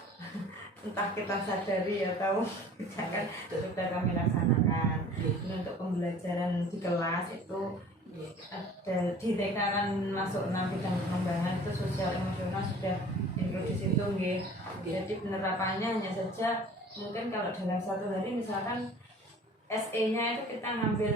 entah kita sadari atau tidak kan sudah kami laksanakan. Untuk pembelajaran di kelas itu ada di TK kan masuk 6 bidang pengembangan itu sosial emosional sudah include di situ Jadi penerapannya hanya saja mungkin kalau dalam 1 hari misalkan SE-nya itu kita ngambil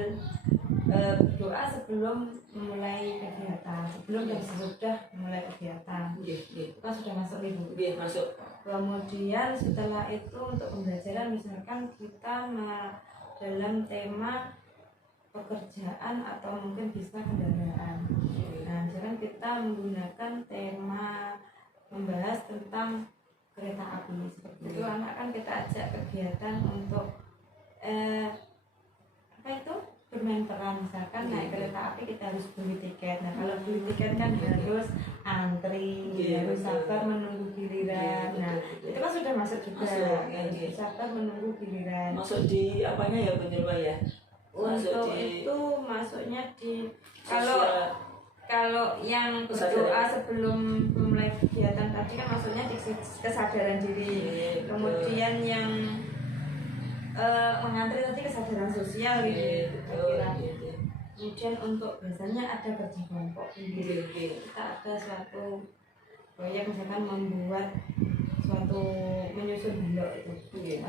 doa sebelum memulai kegiatan, sebelum dan sesudah memulai kegiatan. Kita sudah masuk Ibu. Masuk. Kemudian setelah itu untuk pembelajaran misalkan kita dalam tema pekerjaan atau mungkin bisa kendaraan. Nah, misalkan kita menggunakan tema membahas tentang kereta api seperti itu, anak kan kita ajak kegiatan untuk apa itu bermain peran, misalkan naik kereta api kita harus beli tiket. Nah kalau beli tiket kan harus antri, harus sabar menunggu giliran. Nah itu kan sudah masuk juga, harus sabar menunggu giliran. Masuk di apanya ya penyelesaian ya? Untuk itu masuknya di kalau yang berdoa sebelum memulai kegiatan tadi kan maksudnya di kesadaran diri. Kemudian yang mengantri tadi kesadaran sosial gitu. Kemudian untuk biasanya ada kerja kelompok. Kita ada suatu proyek misalkan membuat suatu menyusun balok itu,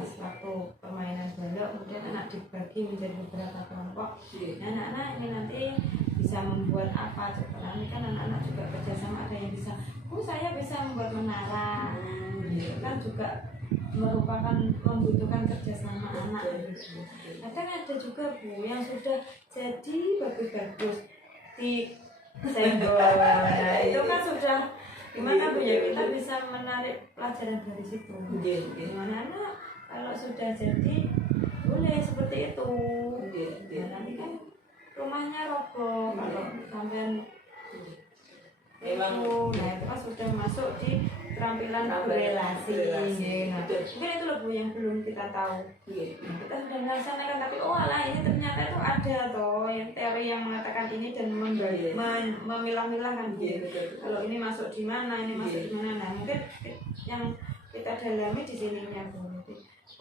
suatu permainan balok, kemudian anak dibagi menjadi beberapa kelompok. Anak-anak ini nanti bisa membuat apa coba, ini kan anak-anak juga kerjasama, ada yang bisa, saya bisa membuat menara, itu kan juga merupakan membutuhkan kerjasama anak. Kadang ada juga Bu yang sudah jadi bagus-bagus di senggol, nah itu kan sudah gimana Bu ya, kita bisa menarik pelajaran dari situ. Gimana anak kalau sudah jadi boleh seperti itu. Nah, nanti kan rumahnya roboh kalau sampean memang. Nah itu kan sudah masuk di keterampilan berelasi. Nah, mungkin itu loh Bu yang belum kita tahu. Kita sudah melaksanakan tapi alah ini ternyata itu ada toh yang teori yang mengatakan ini dan memilah-milah kan. Kalau ini masuk di mana, ini masuk di mana. Nah mungkin yang kita dalami di sininya Bu.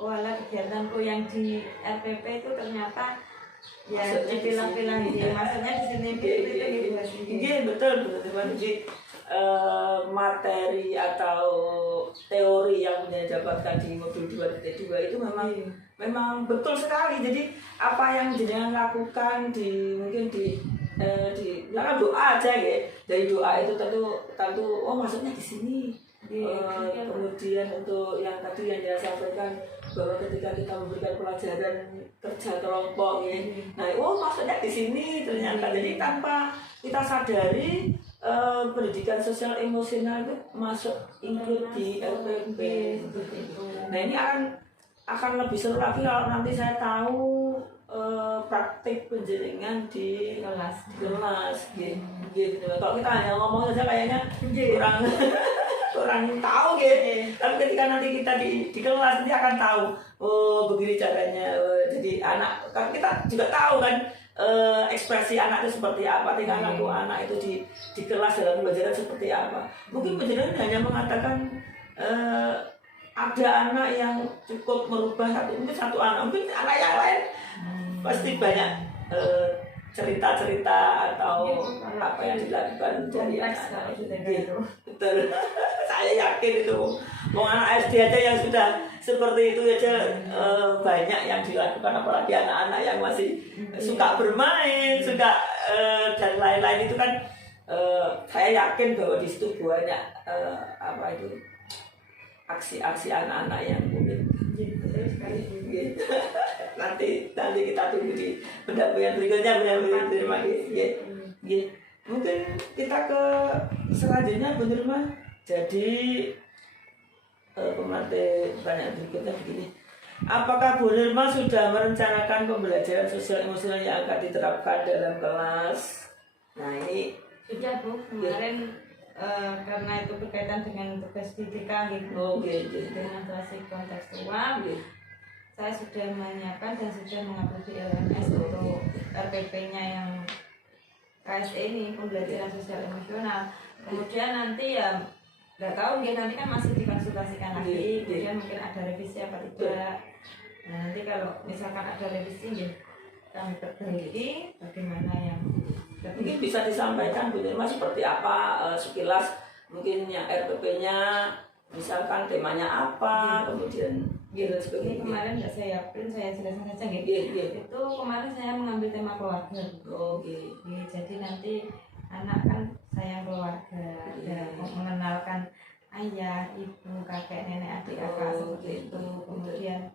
Alah kegiatanku yang di RPP itu ternyata ya dipilah-pilah ini. Maksudnya di sini betul jadi materi atau teori yang didapatkan di modul 2.2 itu memang betul sekali. Jadi apa yang jenengan lakukan mungkin di belakang doa aja ya. Dari doa itu tentu maksudnya di sini. Kemudian untuk yang tadi yang dia sampaikan bahwa ketika kita memberikan pelajaran kerja kelompok ya, nah maksudnya di sini ternyata. Jadi tanpa kita sadari pendidikan sosial emosional itu masuk include di LPP. Nah ini akan lebih seru lagi kalau nanti saya tahu praktik penjaringan di kelas gitu. Kalau kita hanya ngomong saja kayaknya kurang tahu gitu. Tapi ketika nanti kita di kelas nanti akan tahu begini caranya. Jadi anak kan kita juga tahu kan ekspresi anak itu seperti apa, tingkah laku anak itu di kelas dalam pembelajaran seperti apa. Mungkin penjaringan hanya mengatakan ada anak yang cukup merubah satu anak, mungkin anak yang lain pasti banyak cerita-cerita atau apa yang dilakukan dari anak itu. Betul. Saya yakin itu mau anak SD aja yang sudah seperti itu aja banyak yang dilakukan, apalagi anak-anak yang masih suka bermain, suka dan lain-lain itu kan saya yakin bahwa di situ banyak aksi-aksi anak-anak yang mungkin nanti kita tunggu di pendampingan berikutnya. Terima kasih. Mungkin kita ke selanjutnya Bu Nirma. Jadi pemateri banyak berikutnya begini. Apakah Bu Nirma sudah merencanakan pembelajaran sosial emosional yang akan diterapkan dalam kelas? Nah ini sudah Bu, kemarin karena itu berkaitan dengan tugas didikan gitu, dengan klasik kontekstual, saya sudah menyiapkan dan sudah mengupload LMS untuk RPP-nya yang KSE ini, pembelajaran sosial emosional. Kemudian nanti ya nggak tahu nanti kan masih dikonsultasikan lagi, kemudian mungkin ada revisi apa tidak. Nah nanti kalau misalkan ada revisi kami perbaiki bagaimana yang mungkin bisa disampaikan Bu Nirma seperti apa sekilas, mungkin yang RPP-nya misalkan temanya apa, kemudian Nggih, dan Ini sebagainya. kemarin nggak saya print, saya jelaskan saja gitu. Nggih, nggih. Itu kemarin saya mengambil tema keluarga. Oh, nggih. Jadi nanti anak kan sayang keluarga, dan mengenalkan ayah, ibu, kakek, nenek, adik, kakak seperti itu. Kemudian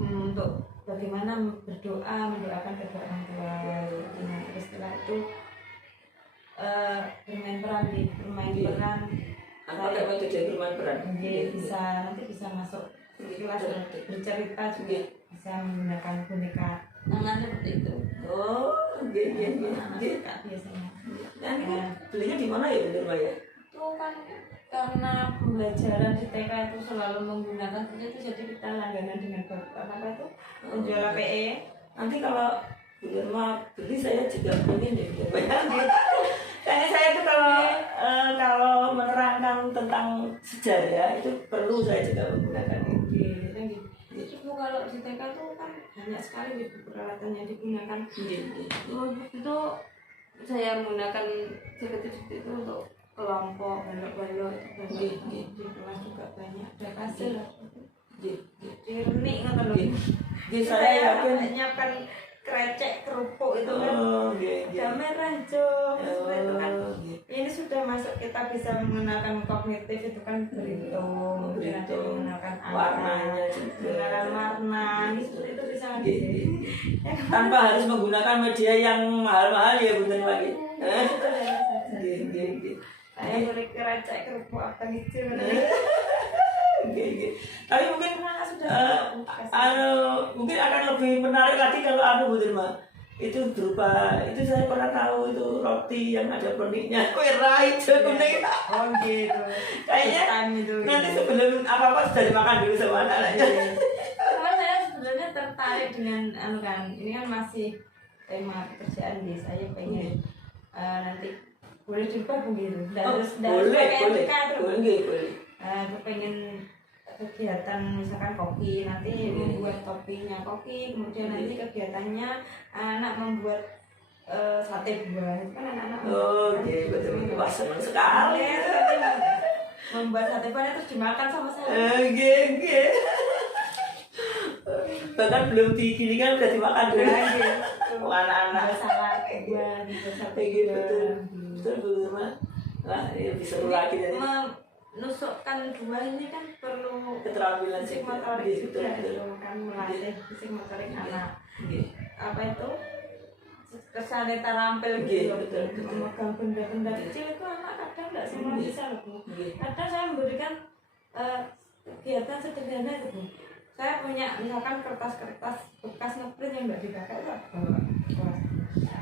untuk bagaimana berdoa, mendoakan kedua orang tua. Nah, terus setelah itu bermain peran, Apa kayak itu bermain peran? bisa nanti bisa masuk kelas bercerita juga, bisa menggunakan boneka tangan seperti itu. Oh, nggih. Kak biasanya. Nah, belinya di mana ya, bener ya? Itu kan karena pembelajaran di TK itu selalu menggunakan itu, jadi kita langganan dengan apa itu penjual PE. Nanti kalau bener mah beli, saya juga pengen deh bener. Kayaknya saya tuh kalau menerangkan tentang sejarah itu perlu saya juga menggunakan ini. Itu kalau di TK itu kan banyak sekali gitu peralatan yang digunakan. Itu saya menggunakan seperti itu untuk kelompok balok-balok di kelas juga banyak, ada kasih lah di renik nggak loh. Saya yakin menyiapkan krecek kerupuk itu kan ada merah hijau seperti itu kan. Ini sudah masuk, kita bisa mengenalkan kognitif itu kan berhitung, mengenalkan warnanya, mengenalkan warna, itu bisa tanpa harus menggunakan media yang mahal-mahal ya, bener lagi. Saya boleh krecek kerupuk apa gitu. Tapi mungkin mungkin akan lebih menarik lagi kalau bener mah itu berupa, itu saya pernah tahu itu roti yang ada perniknya, kue hijau kuning. Oh gitu. Kayaknya nanti sebelum apa sudah dimakan dulu sama anak-anaknya. Cuma saya sebenarnya tertarik dengan ini kan masih tema pekerjaan di saya, pengen nanti boleh juga begitu. Boleh. Aku pengen kegiatan misalkan kopi, nanti membuat toppingnya kopi, kemudian nanti kegiatannya anak membuat sate buah, itu kan anak-anak. Betul, wah senang sekali. Membuat sate buah terus dimakan sama saya. Bahkan belum diginikan udah dimakan dulu. Anak-anak salad buah, sate gitu. buah. Betul mah. Wah, ini bisa lagi dari menusukkan buah ini kan perlu keterampilan fisik motorik juga, kan melatih fisik motorik anak. Apa itu kesannya terampil gitu, memegang benda-benda kecil itu anak kadang nggak semua bisa loh Bu. Kadang saya memberikan kegiatan sederhana itu Bu. Saya punya misalkan kertas-kertas bekas ngeprint yang nggak dipakai itu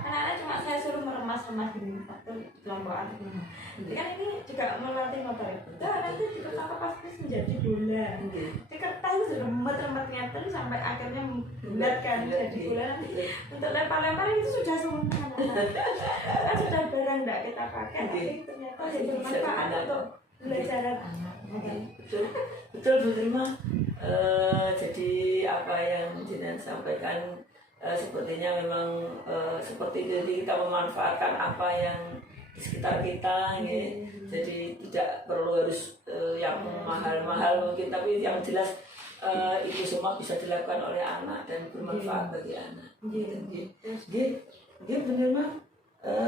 anak-anak cuma saya suruh meremas-remas di satu kelompok anak. Kan ini juga melatih motorik. Nanti juga pas menjadi bola. Di kertas itu remet-remetnya terus sampai akhirnya bulat kan jadi bola. Untuk lempar-lempar itu sudah sempurna. Kan sudah barang tidak kita pakai, tapi ternyata bermanfaat untuk belajaran anak. Betul Bu Rima. Jadi apa yang Jinan sampaikan sepertinya memang seperti jadi kita memanfaatkan apa yang di sekitar kita, jadi tidak perlu harus yang mahal-mahal mungkin, tapi yang jelas itu semua bisa dilakukan oleh anak dan bermanfaat bagi anak. Benar mah.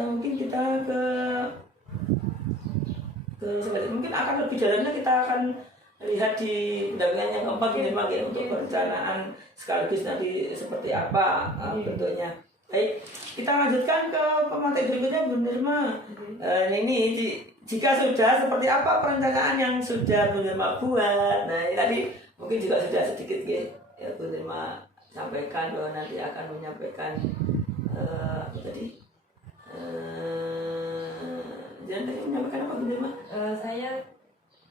Mungkin kita ke mungkin akan lebih dalamnya kita akan lihat di pendampingan yang keempat ini lagi untuk perencanaan sekaligus nanti seperti apa bentuknya. Baik, kita lanjutkan ke pemateri berikutnya Bu Nirma. Ini jika sudah seperti apa perencanaan yang sudah Bu Nirma buat. Nah ini tadi mungkin juga sudah sedikit ya Bu Nirma sampaikan bahwa nanti akan menyampaikan apa tadi? Jangan tadi menyampaikan apa Bu Nirma? Saya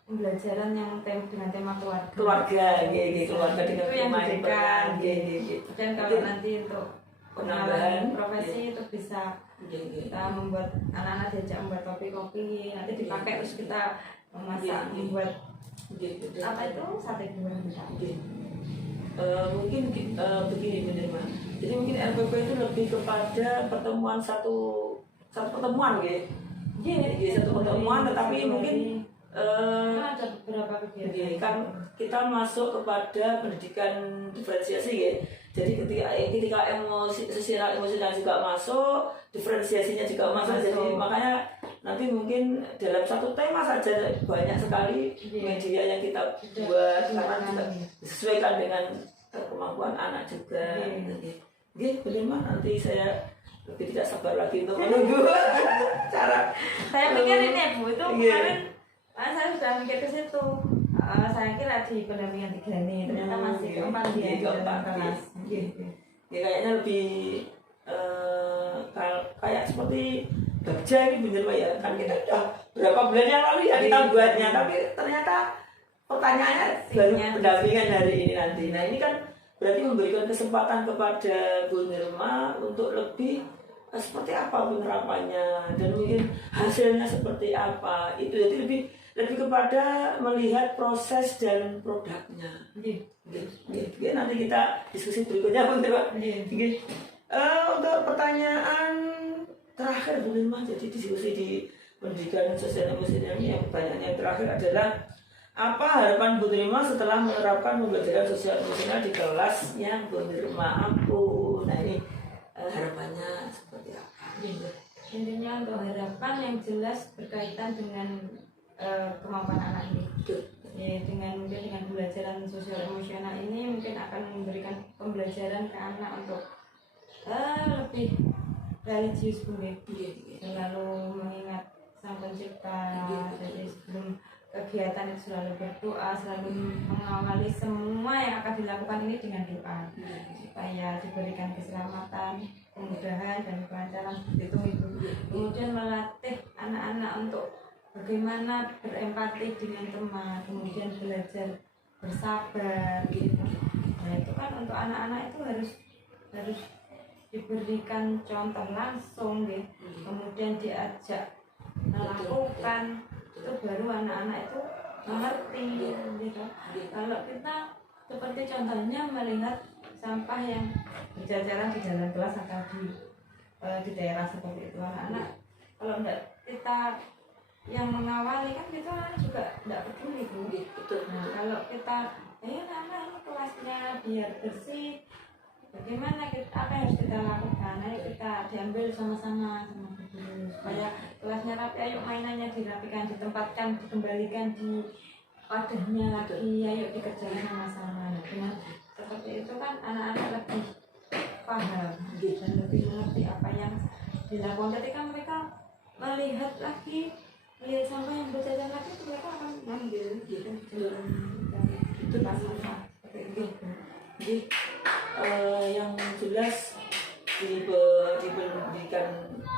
pembelajaran yang dengan tema keluarga. Keluarga dengan itu yang diberikan. Dan kalau Oke. nanti untuk penambahan profesi itu bisa kita membuat anak-anak diajak membuat kopi-kopi, nanti dipakai terus kita memasak, membuat apa itu sate buah. Mungkin begini benar mah. Jadi mungkin RPP itu lebih kepada pertemuan satu pertemuan satu pertemuan, tetapi mungkin Kan ada beberapa kegiatan. Kan kita masuk kepada pendidikan diferensiasi ya. Jadi ketika emosi sosial emosional juga masuk, diferensiasinya juga masuk. Jadi makanya nanti mungkin dalam satu tema saja banyak sekali media yang kita buat karena juga disesuaikan dengan kemampuan anak juga. Oke, benar nanti saya lebih tidak sabar lagi untuk menunggu cara. Saya pikir ini Bu itu kemarin saya sudah mikir ke situ. Saya kira di pendampingan 3 nih, ternyata masih keempat dia di dalam kelas. Ya kayaknya lebih kayak seperti Bagja ini bener Pak ya. Kan kita udah berapa bulan yang lalu ya kita buatnya, tapi ternyata pertanyaannya baru pendampingan hari ini nanti. Nah ini kan berarti memberikan kesempatan kepada Bu Nirma untuk lebih seperti apa penerapannya dan mungkin hasilnya seperti apa. Itu jadi lebih kepada melihat proses dan produknya. Nanti kita diskusi berikutnya Bu Nirma. Untuk pertanyaan terakhir Bu Nirma, jadi diskusi di pendidikan sosial emosional ini yang pertanyaan yang terakhir adalah apa harapan Bu Nirma setelah menerapkan pembelajaran sosial emosional di kelas yang Bu Nirma ampuh? Nah ini harapannya seperti apa? Intinya untuk harapan yang jelas berkaitan dengan kemampuan anak ini. Ya, dengan pembelajaran sosial emosional ini mungkin akan memberikan pembelajaran ke anak untuk lebih religius Bu, selalu mengingat Sang Pencipta. Jadi sebelum kegiatan itu selalu berdoa, selalu mengawali semua yang akan dilakukan ini dengan doa supaya diberikan keselamatan, kemudahan dan kelancaran itu. Kemudian melatih anak-anak untuk bagaimana berempati dengan teman, kemudian belajar bersabar gitu. Nah itu kan untuk anak-anak itu harus diberikan contoh langsung gitu. Kemudian diajak melakukan, itu baru anak-anak itu mengerti gitu. Kalau kita seperti contohnya melihat sampah yang berjajaran di dalam kelas atau di daerah seperti itu, anak-anak kalau enggak kita yang mengawali kan kita juga enggak peduli Bu. Nah, kalau kita ayo anak ini kelasnya biar bersih, bagaimana apa yang harus kita lakukan? Ayo kita diambil sama-sama sama guru supaya kelasnya rapi. Ayo mainannya dirapikan, ditempatkan, dikembalikan di wadahnya lagi. Ayo dikerjakan sama-sama. Nah, dengan seperti itu kan anak-anak lebih paham dan lebih mengerti apa yang dilakukan. Ketika mereka melihat sampah yang berjajar lagi, mereka akan mengambil gitu. Itu sampah seperti itu. Jadi yang jelas diberikan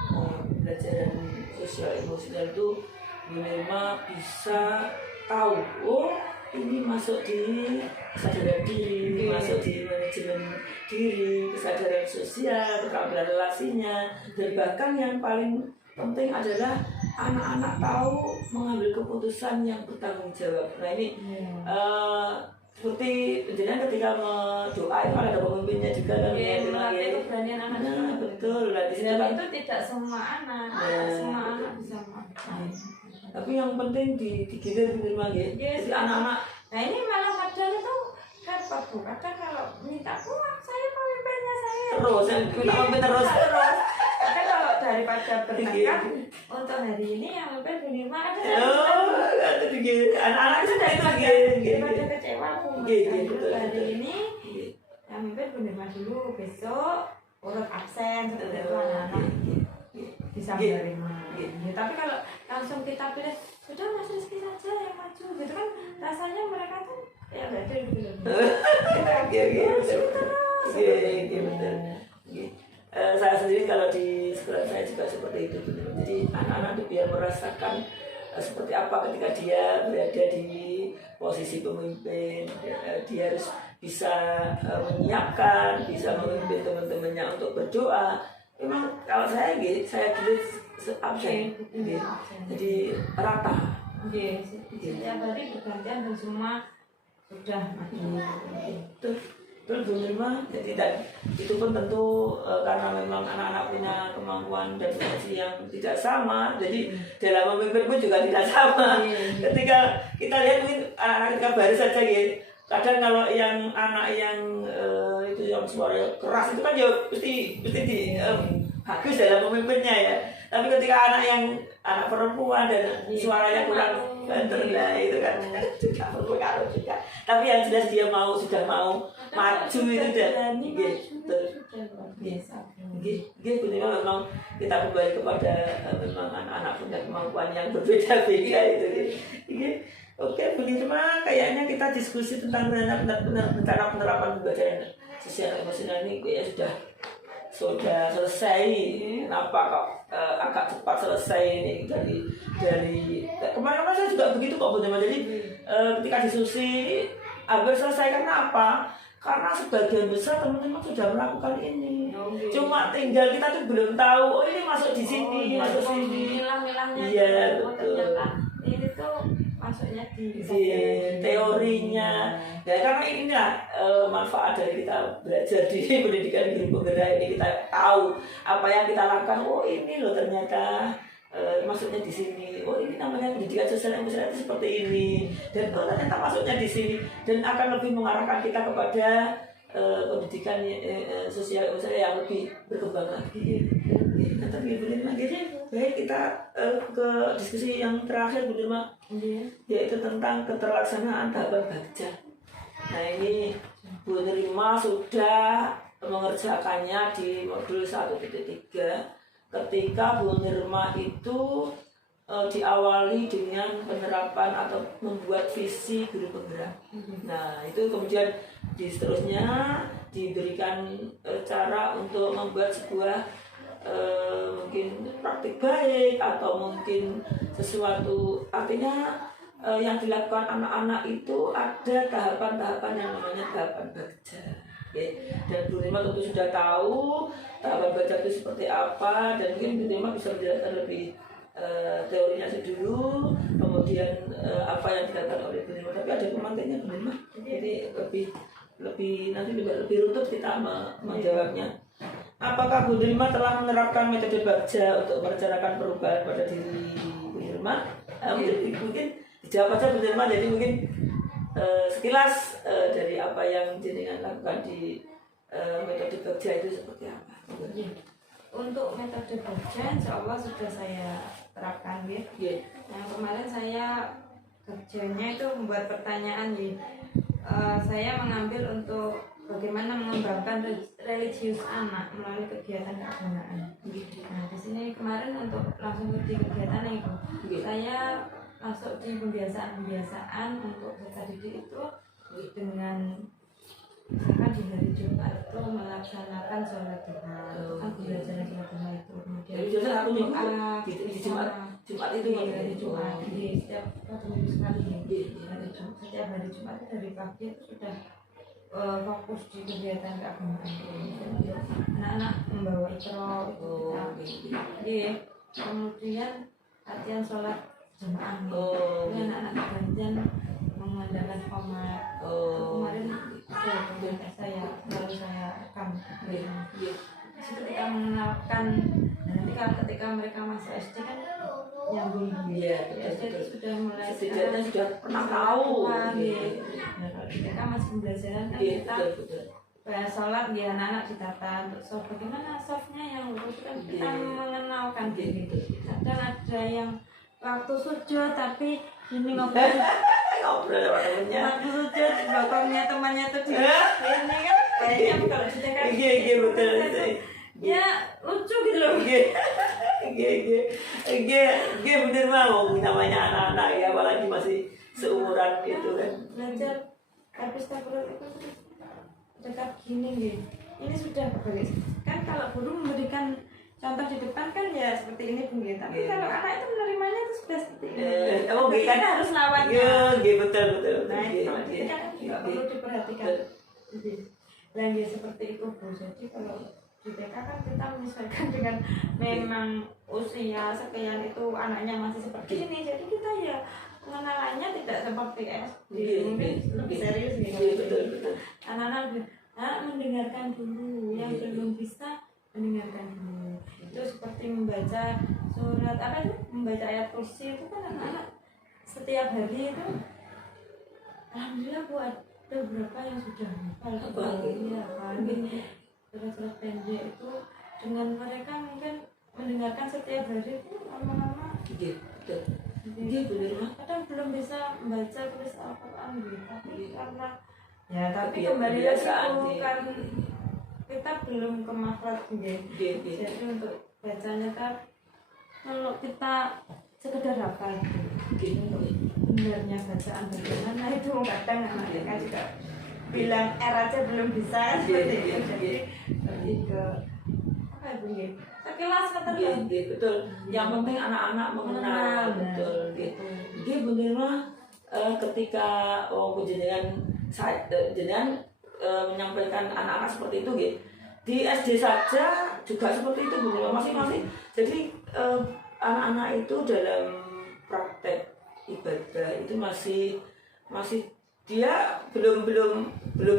pembelajaran sosial emosional itu Bu Nirma bisa tahu, oh ini masuk di kesadaran diri, masuk di manajemen diri, kesadaran sosial, keterampilan relasinya, dan bahkan yang paling penting adalah anak-anak tahu mengambil keputusan yang bertanggung jawab. Nah ini seperti jenengan ketika berdoa itu kan ada pemimpinnya juga kan, melatih keberanian anak. Nah, betul lah. Dan itu tidak semua anak, semua anak bisa melakukan. Tapi yang penting digilir di rumah ya. Jadi anak-anak. Nah ini malah kadang itu repot Bu. Kadang kalau minta saya pemimpinnya saya. Terus yang minta pemimpin terus. Kadang kalau daripada bertengkar untuk hari ini yang memimpin Bu Nirma ada. Anak-anak itu itu lagi. Daripada kecewa Bu. Hari ini yang memimpin Bu Nirma dulu, besok urut absen seperti itu anak-anak bisa menerima. Tapi kalau langsung kita pilih sudah Mas Rizky saja yang maju gitu kan rasanya mereka tuh ya nggak ada gitu. Betul. Saya sendiri kalau di sekolah saya juga seperti itu. Jadi anak-anak itu biar merasakan seperti apa ketika dia berada di posisi pemimpin, dia harus bisa menyiapkan, bisa memimpin teman-temannya untuk berdoa. Memang kalau saya dulu absen, jadi rata. Setiap hari bergantian dan semua sudah maju. Terus Bu Nirma, jadi itu pun tentu karena memang anak-anak punya kemampuan dan potensi yang tidak sama, jadi dalam memimpin pun juga tidak sama. Ketika kita lihat mungkin anak-anak ketika baru saja gitu, kadang kalau yang anak yang itu yang suara keras itu kan ya mesti bagus dalam memimpinnya ya. Tapi ketika anak perempuan dan suaranya kurang banter lah itu kan juga berpengaruh juga. Tapi yang jelas dia sudah mau maju itu dan gitu. Memang kita kembali kepada memang anak-anak punya kemampuan yang berbeda-beda itu. Oke, Bu Nirma, kayaknya kita diskusi tentang penerapan pembelajaran sosial emosional ini kayaknya sudah selesai. Kenapa kok agak cepat selesai ini dari kemarin saya juga begitu kok Bu Nirma. Jadi ketika diskusi hampir selesai. Karena apa? Karena sebagian besar teman-teman sudah melakukan ini. Cuma tinggal kita tuh belum tahu. Oh ini masuk di sini, masuk sini. Milah-milahnya. Iya betul. Ini tuh masuknya di teorinya. Ya karena inilah manfaat dari kita belajar di pendidikan guru penggerak ini, kita tahu apa yang kita lakukan. Oh ini loh ternyata maksudnya di sini. Oh ini namanya pendidikan sosial emosional itu seperti ini. Dan oh ternyata maksudnya di sini, dan akan lebih mengarahkan kita kepada pendidikan sosial emosional yang lebih berkembang lagi. Tapi Bu Nirma, baik kita ke diskusi yang terakhir Bu Nirma, yaitu tentang keterlaksanaan tahapan bagja. Nah ini Bu Nirma sudah mengerjakannya di modul 1.3 ketika Bu Nirma itu diawali dengan penerapan atau membuat visi guru penggerak. Nah itu kemudian seterusnya diberikan cara untuk membuat sebuah mungkin praktik baik atau mungkin sesuatu, artinya yang dilakukan anak-anak itu ada tahapan-tahapan yang namanya tahapan bagja. Dan Bu Nirma tentu sudah tahu tahapan bagja itu seperti apa, dan mungkin Bu Nirma bisa menjelaskan lebih teorinya dulu, kemudian apa yang dilakukan oleh Bu Nirma. Tapi ada pemantiknya Bu Nirma, jadi lebih nanti juga lebih runtut kita menjawabnya. Apakah Bu Nirma telah menerapkan metode bagja untuk merencanakan perubahan pada diri Bu Nirma? Mungkin dijawab aja Bu Nirma. Jadi mungkin sekilas dari apa yang jenengan lakukan di metode bagja itu seperti apa? Untuk metode bagja insya Allah sudah saya terapkan ya. Yang kemarin saya kerjanya itu membuat pertanyaan saya mengambil untuk bagaimana mengembangkan religius anak melalui kegiatan keagamaan. Nah di sini kemarin untuk langsung di kegiatan itu saya masuk di pembiasaan untuk peserta didik itu dengan misalkan di hari Jumat itu melaksanakan sholat duha, belajar sholat duha itu, kemudian di Jumat itu hari Jumat di setiap minggu sekali setiap hari Jumat itu dari pagi itu sudah fokus di kegiatan keagamaan. Anak-anak membawa ikro itu kemudian latihan sholat jemaah. Anak-anak kemudian mengandalkan komat. Kemarin saya rekam. Ketika mengenalkan, nanti ketika mereka masuk SD kan nyambung. SD itu sudah mulai setidaknya sudah pernah tahu. Mereka masih pembelajaran kan kita sholat ya anak-anak ditata untuk soft. Bagaimana softnya yang lurus kan kita mengenalkan gitu. Kadang ada yang waktu sujud tapi ini ngobrol sama temennya. Waktu sujud bokongnya temannya tuh ini kan kayaknya kalau kita kan betul. Ya lucu gitu loh. Bener mau namanya anak-anak ya, apalagi masih seumuran gitu kan. Belajar habis tabrol itu dekat gini gitu. Ini sudah bagus. Kan kalau guru memberikan contoh di depan kan ya seperti ini pun gitu. Tapi kalau anak itu menerimanya itu sudah seperti ini. Kan kita harus lawannya. Betul. Nah itu kan juga perlu diperhatikan. Dan ya seperti itu Bu. Jadi kalau di TK kan kita menyesuaikan dengan memang usia sekian itu anaknya masih seperti ini. Jadi kita ya pengenalannya tidak seperti SD, mungkin lebih serius gitu. Betul. Anak-anak mendengarkan dulu, yang belum bisa mendengarkan dulu. Itu seperti membaca surat apa itu, membaca ayat kursi itu kan anak-anak setiap hari itu alhamdulillah Bu ada beberapa yang sudah hafal ya kan. Surat-surat pendek itu dengan mereka mungkin mendengarkan setiap hari itu lama-lama kadang belum bisa membaca tulis Al-Quran gitu, tapi karena tapi kembali lagi karena kita belum ke makhraj jadi untuk bacanya kan kalau kita sekedar hafal benarnya bacaan bagaimana itu kadang anak-anak juga bilang aja belum bisa seperti itu, jadi lebih ke apa ya Bu? Sekilas ketergantungan. Betul. Yang penting anak-anak mengenal betul. Dia bener mah ketika jenengan menyampaikan anak-anak seperti itu gitu. Di SD saja juga seperti itu bener masing-masing. Jadi anak-anak itu dalam praktek ibadah itu masih dia belum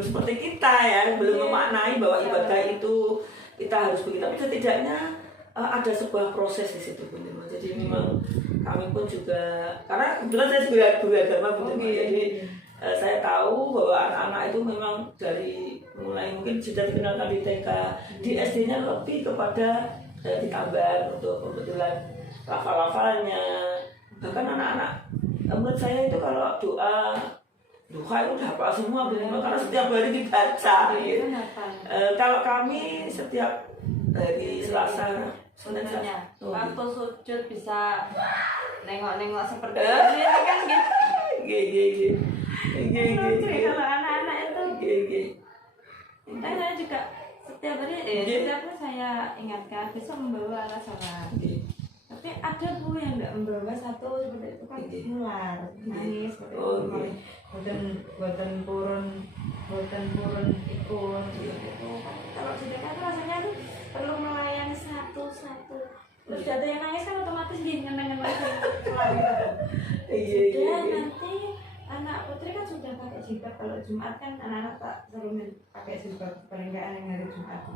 seperti kita ya, belum memaknai bahwa ibadah itu kita harus begitu, tapi setidaknya ada sebuah proses di situ Bu Nirma. Jadi memang kami pun juga karena kebetulan saya juga beragama Bu Nirma, jadi saya tahu bahwa anak-anak itu memang dari mulai mungkin sudah dikenalkan di TK, di SD-nya lebih kepada ditambah untuk kebetulan lafal-lafalnya. Bahkan anak-anak menurut saya itu kalau doa itu udah hafal semua karena setiap hari dibaca gitu. Kalau kami setiap hari Selasa sebenarnya waktu sujud bisa nengok-nengok seperti ini kan gitu. Kalau anak-anak itu saya juga setiap hari saya ingatkan besok membawa alat sholat. Tapi ada Bu yang nggak membawa satu seperti itu kan nular nangis seperti itu. Buatan purun ikut gitu. Kalau di TK rasanya tuh perlu melayani satu-satu. Terus ada yang nangis kan otomatis gini ngeneng sudah nanti anak putri kan sudah pakai jilbab. Kalau Jumat kan anak-anak tak selalu pakai jilbab paling nggak yang hari Jumat.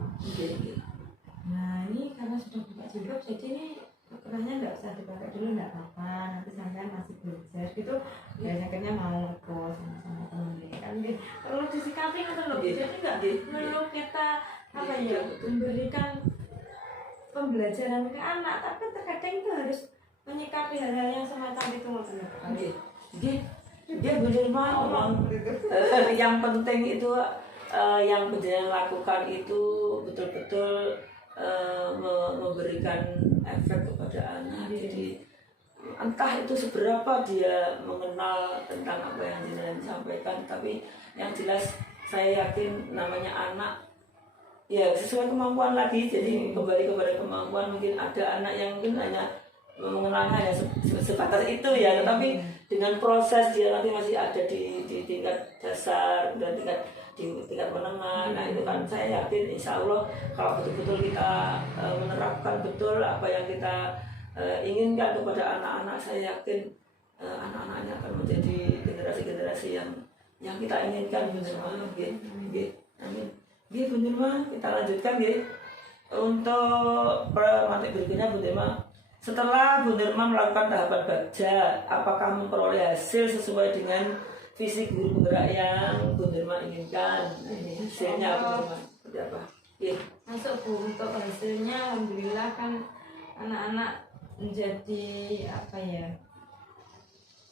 Nah ini karena sudah pakai jilbab jadi ini Kerannya nggak usah dipakai dulu, nggak apa-apa, nanti sampean masih belajar gitu. Ya akhirnya mau ikut sama temen kan perlu disikapi gitu loh. Jadi nggak perlu kita apa ya memberikan pembelajaran ke anak, tapi terkadang itu harus menyikapi hal-hal yang semacam itu dia bener mah orang yang penting itu yang berjalan lakukan itu betul-betul memberikan efek kepada anak. Jadi entah itu seberapa dia mengenal tentang apa yang jenengan sampaikan, tapi yang jelas saya yakin namanya anak ya sesuai kemampuan lagi. Jadi kembali kepada kemampuan, mungkin ada anak yang mungkin hanya mengenalnya hanya sebatas itu ya, tetapi dengan proses dia nanti masih ada di tingkat dasar dan di tingkat menengah. Nah itu kan saya yakin insya Allah kalau betul-betul kita menerapkan betul apa yang kita inginkan kepada anak-anak, saya yakin anak-anaknya akan menjadi generasi-generasi yang kita inginkan. Bener mah, amin. Bener mah, kita lanjutkan untuk materi berikutnya. Bener mah, setelah Bu Nirma melakukan tahapan bagja, apakah memperoleh hasil sesuai dengan visi guru penggerak yang Bu Nirma inginkan? Ini hasilnya apa Bu Nirma? Seperti apa? Masuk Bu, untuk hasilnya alhamdulillah kan anak-anak menjadi apa ya,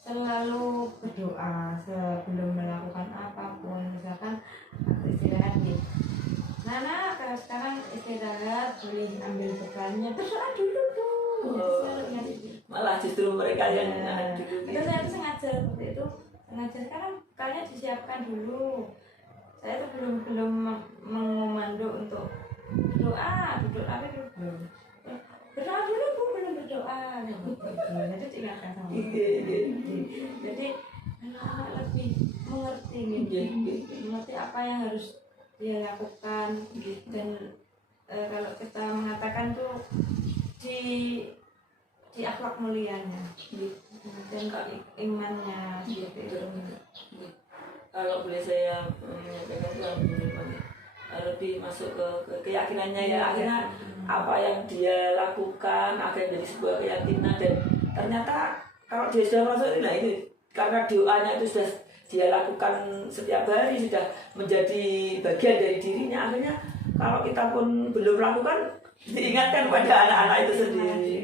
selalu berdoa sebelum melakukan apapun. Misalkan istirahat nih, Nana sekarang istirahat, boleh ambil bebannya, berdoa dulu dong. Malah justru mereka yang dulu. Itu saya sengaja seperti itu, sengaja sekarang kalian disiapkan dulu. Saya tuh belum mengomando untuk berdoa tapi belum. Berdoa dulu Bu, belum berdoa. Jadi diingatkan sama. Jadi anak-anak lebih mengerti mengerti apa yang harus dia lakukan dan kalau kita mengatakan tuh di akhlak mulianya dan imannya Kalau boleh saya menyampaikan lebih masuk ke keyakinannya ya, akhirnya apa yang dia lakukan akan menjadi sebuah keyakinan. Dan ternyata kalau dia sudah masuk, nah itu karena doanya itu sudah dia lakukan setiap hari, sudah menjadi bagian dari dirinya, akhirnya kalau kita pun belum melakukan diingatkan pada anak-anak itu sendiri.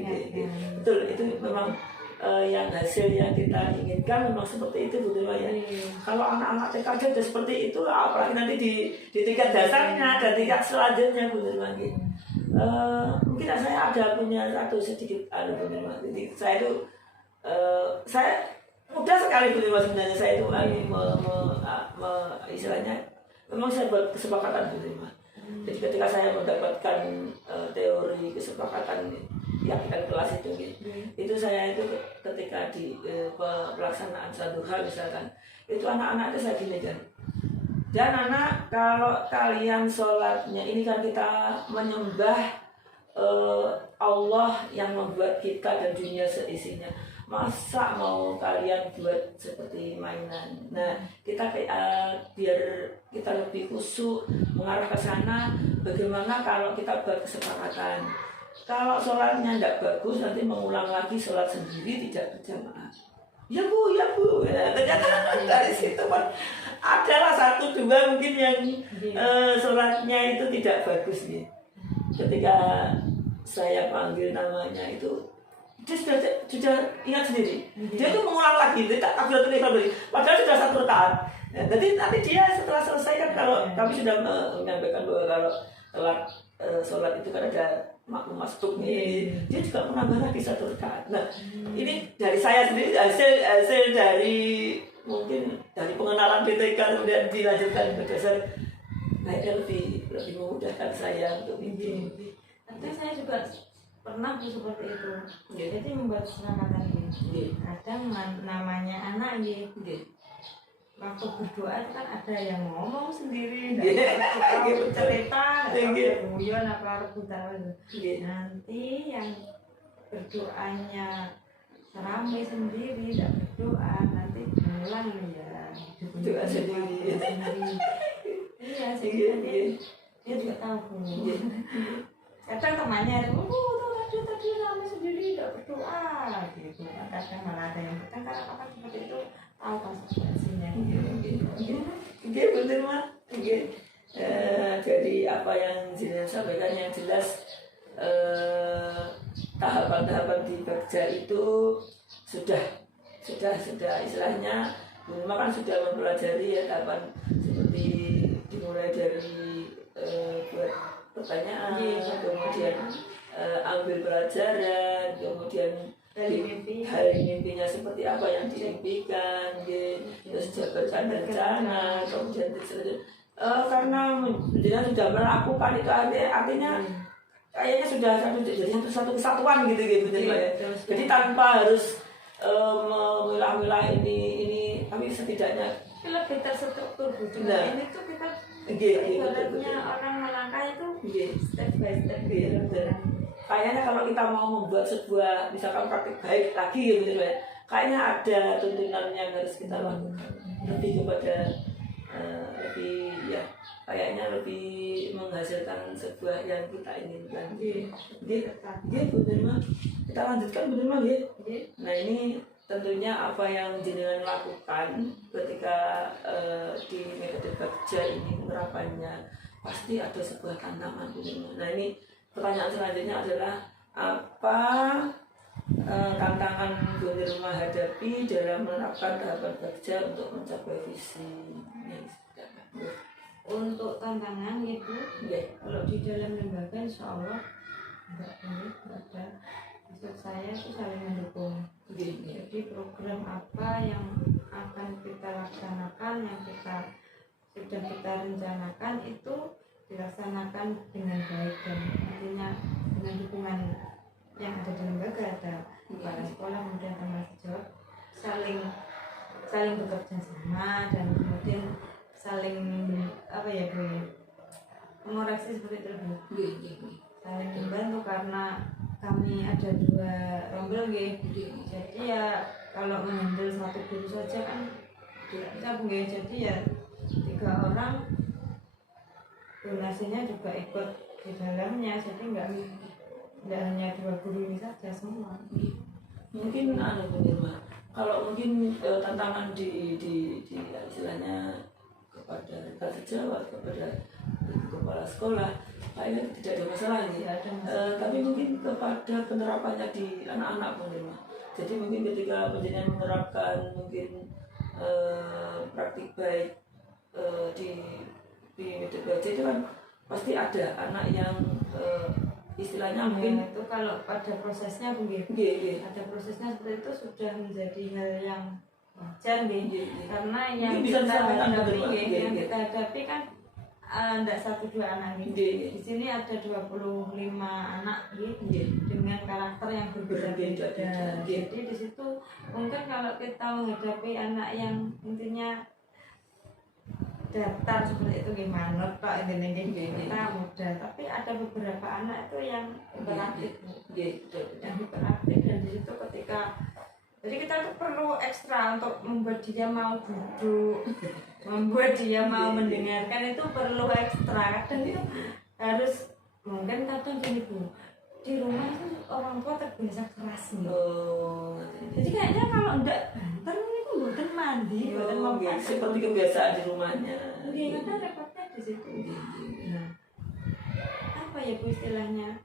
Betul, itu memang yang hasil yang kita inginkan memang seperti itu, Bu Nurma ya. Kalau anak-anak TK aja sudah seperti itu, apalagi nanti di tingkat dasarnya dan tingkat selanjutnya, Bu Nurma. Mungkin saya ada punya satu sedikit Bu Nurma. Jadi saya itu saya mudah sekali Bu Nurma sebenarnya. Saya itu istilahnya memang saya buat kesepakatan Bu Nurma. Jadi ketika saya mendapatkan teori kesepakatan keyakinan kelas itu saya itu ketika di pelaksanaan satu hal misalkan, itu anak-anak itu saya gini kan, dan anak, kalau kalian sholatnya ini kan kita menyembah Allah yang membuat kita dan dunia seisinya, masa mau kalian buat seperti mainan. Nah, kita biar kita lebih khusyuk mengarah ke sana, bagaimana kalau kita buat kesepakatan, kalau sholatnya tidak bagus nanti mengulang lagi sholat sendiri tidak berjamaah. Ya Bu, ya Bu. Ya, ternyata dari situ kan adalah satu dua mungkin yang sholatnya itu tidak bagus nih. Ketika saya panggil namanya itu, dia sudah ingat sendiri. Dia itu mengulang lagi, dia tak takbiratul ihram lagi. Padahal sudah satu rakaat. Nah, jadi nanti dia setelah selesai kan, kalau kami sudah menyampaikan bahwa kalau telat sholat itu kan ada makmum masbuk nih, dia juga menambah lagi satu rakaat. Nah, ini dari saya sendiri, hasil dari mungkin dari pengenalan BTK kemudian dilanjutkan ke dasar, kayaknya lebih memudahkan saya untuk ini. Tapi saya juga pernah seperti itu. Jadi membuat kesepakatan gitu. Kadang namanya anak gitu. Waktu berdoa itu kan ada yang ngomong sendiri, cerita, kemudian apa rebutan itu. Nanti yang berdoanya ramai sendiri, tidak berdoa, nanti pulang ya doa sendiri. Iya, jadi dia juga tahu. Kadang temannya itu, tadi ramai sendiri tidak berdoa, gitu. Kadang malah ada yang bertengkar apa seperti itu. Tahu konsekuensinya. Oke, betul Mak. Jadi apa yang Jinan sampaikan yang jelas, tahapan-tahapan di Bagja itu sudah istilahnya Mak kan sudah mempelajari ya tahapan seperti dimulai dari buat pertanyaan, kemudian ambil pelajaran, kemudian hari mimpinya seperti apa yang diimpikan, terus jabarkan rencana, kemudian karena dia sudah melakukan itu artinya kayaknya sudah satu kesatuan gitu ya. Jadi tanpa harus memilah-milah ini tapi setidaknya lebih terstruktur gitu. Ini tuh kita ibaratnya orang melangkah itu step by step gitu. Kayaknya kalau kita mau membuat sebuah misalkan praktik baik lagi gitu ya, kayaknya ada tuntunan yang harus kita lakukan lebih kepada lebih ya, kayaknya lebih menghasilkan sebuah yang kita inginkan. Bu Nurma, kita lanjutkan Bu Nurma ya. Nah, ini tentunya apa yang jenengan lakukan ketika di metode Bagja ini penerapannya pasti ada sebuah tantangan Bu Nurma. Nah, ini pertanyaan selanjutnya adalah apa tantangan Bu Nurma hadapi dalam menerapkan tahapan Bagja untuk mencapai visi yang disediakan? Untuk tantangan itu, kalau di dalam lembaga insya Allah enggak ada. Maksud saya itu saling mendukung. Jadi program apa yang akan kita laksanakan, yang sudah kita rencanakan itu dilaksanakan dengan baik, dan artinya dengan dukungan yang ada di lembaga, ada kepala sekolah, kemudian teman sejawat, saling bekerja sama, dan kemudian saling mengoreksi seperti itu, saling membantu karena kami ada 2 rombel jadi ya kalau mengambil satu guru saja kan tidak bisa jadi ya 3 orang donasinya juga ikut di dalamnya, jadi nggak hanya 2 guru ini saja, semua. Mungkin Bu Nirma, kalau mungkin tantangan di istilahnya kepada sejawat, kepada kepala sekolah, kayaknya tidak ada masalah nih. Tidak ada masalah. Tapi mungkin kepada penerapannya di anak-anak Bu Nirma. Jadi mungkin ketika penjenengan menerapkan mungkin praktik baik di media belajar itu kan pasti ada anak yang istilahnya mungkin itu kalau pada prosesnya begitu, ada prosesnya seperti itu sudah menjadi hal yang wajar nih, karena yang bisa kita hadapi, yang kita hadapi kan tidak 1-2 anak nih. Di sini ada 25 anak dengan karakter yang berbeda-beda. Jadi di situ mungkin kalau kita menghadapi anak yang intinya daftar seperti itu gimana Pak, intinya kita mudah, tapi ada beberapa anak itu yang hiperaktif, dan di situ ketika jadi kita tuh perlu ekstra untuk membuat dia mau duduk, membuat dia mau mendengarkan, itu perlu ekstra. Dan itu harus mungkin kadang gini Bu, di rumah itu orang tua terbiasa keras nih. Jadi kayaknya kalau enggak banter itu bukan mandi, bukan mau seperti kebiasaan di rumahnya. Iya, kan repotnya di situ. Nah, apa ya Bu istilahnya?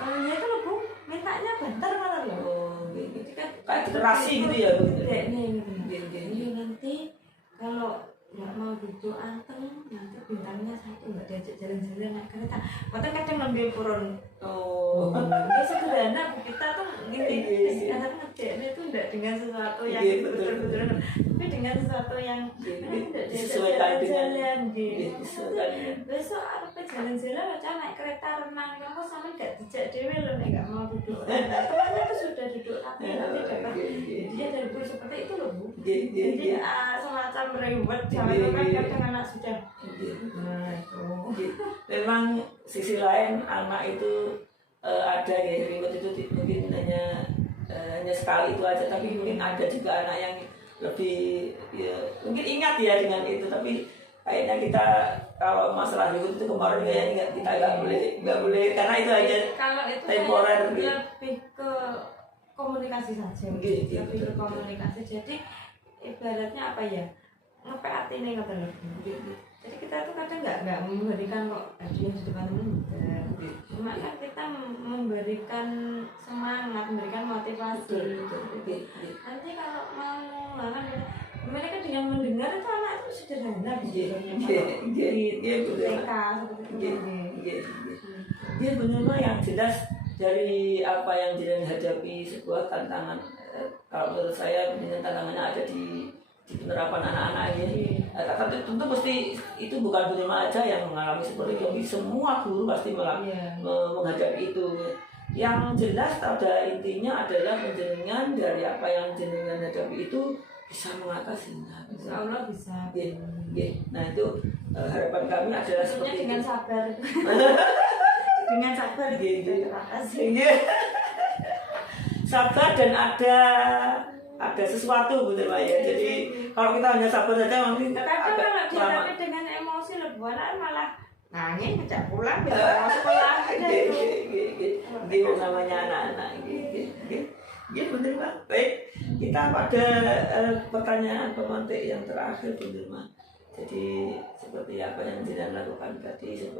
Ya itu loh Bu, mintanya banter malah loh. Jadi kan kayak literasi gitu ya begitu. Iya, nanti kalau nggak mau duduk anteng, nanti bintangnya 1 nggak diajak jalan-jalan naik kereta. Kadang ngambil purun. Ya sederhana Bu, kita tuh gini, kadang ngejeknya itu enggak dengan sesuatu yang betul-betul, tapi dengan sesuatu yang tidak disesuaikan dengan besok ada jalan-jalan aja naik kereta renang, kamu sama nggak dijak dewe loh, nggak mau duduk. Temannya tuh sudah duduk tapi nanti dapat dia dari guru seperti itu loh Bu. Jadi semacam reward sama itu kan kadang anak sudah. Nah itu. Memang sisi lain anak itu ada ya reward itu mungkin hanya sekali itu aja, tapi mungkin ada juga anak yang lebih ya, mungkin ingat ya dengan itu, tapi kayaknya kita kalau masalah reward itu kemarin kayaknya kita nggak boleh karena itu hanya kalau itu temporer lebih ke komunikasi saja, lebih ke komunikasi. Jadi ibaratnya apa ya, nge-PAT ini kata jadi kita tuh kadang nggak memberikan kok hadiah di depan teman, cuma kan kita memberikan semangat, memberikan motivasi. Nanti kalau mau mereka dengan mendengar itu anak itu sederhana dia benar yang jelas dari apa yang dihadapi sebuah tantangan. Kalau menurut saya tantangannya ada di penerapan anak-anak ini. Tapi tentu pasti itu bukan Bu Nirma aja yang mengalami seperti itu, semua guru pasti menghadapi itu. Yang jelas pada intinya adalah penjenengan dari apa yang jenengan hadapi itu bisa mengatasinya. Insya Allah bisa. Nah itu harapan kami adalah seperti itu. Dengan sabar. Dengan sabar kita teratasi. Sabar dan ada sesuatu Bu Nirma ya. Jadi kalau kita hanya sabar saja mungkin kadang kalau dihadapi dengan emosi lebih malah nangis ngejak pulang bisa sekolah gitu namanya anak-anak gitu Bu Nirma. Baik, kita pada pertanyaan pemantik yang terakhir Bu Nirma. Jadi seperti apa yang jenengan lakukan tadi,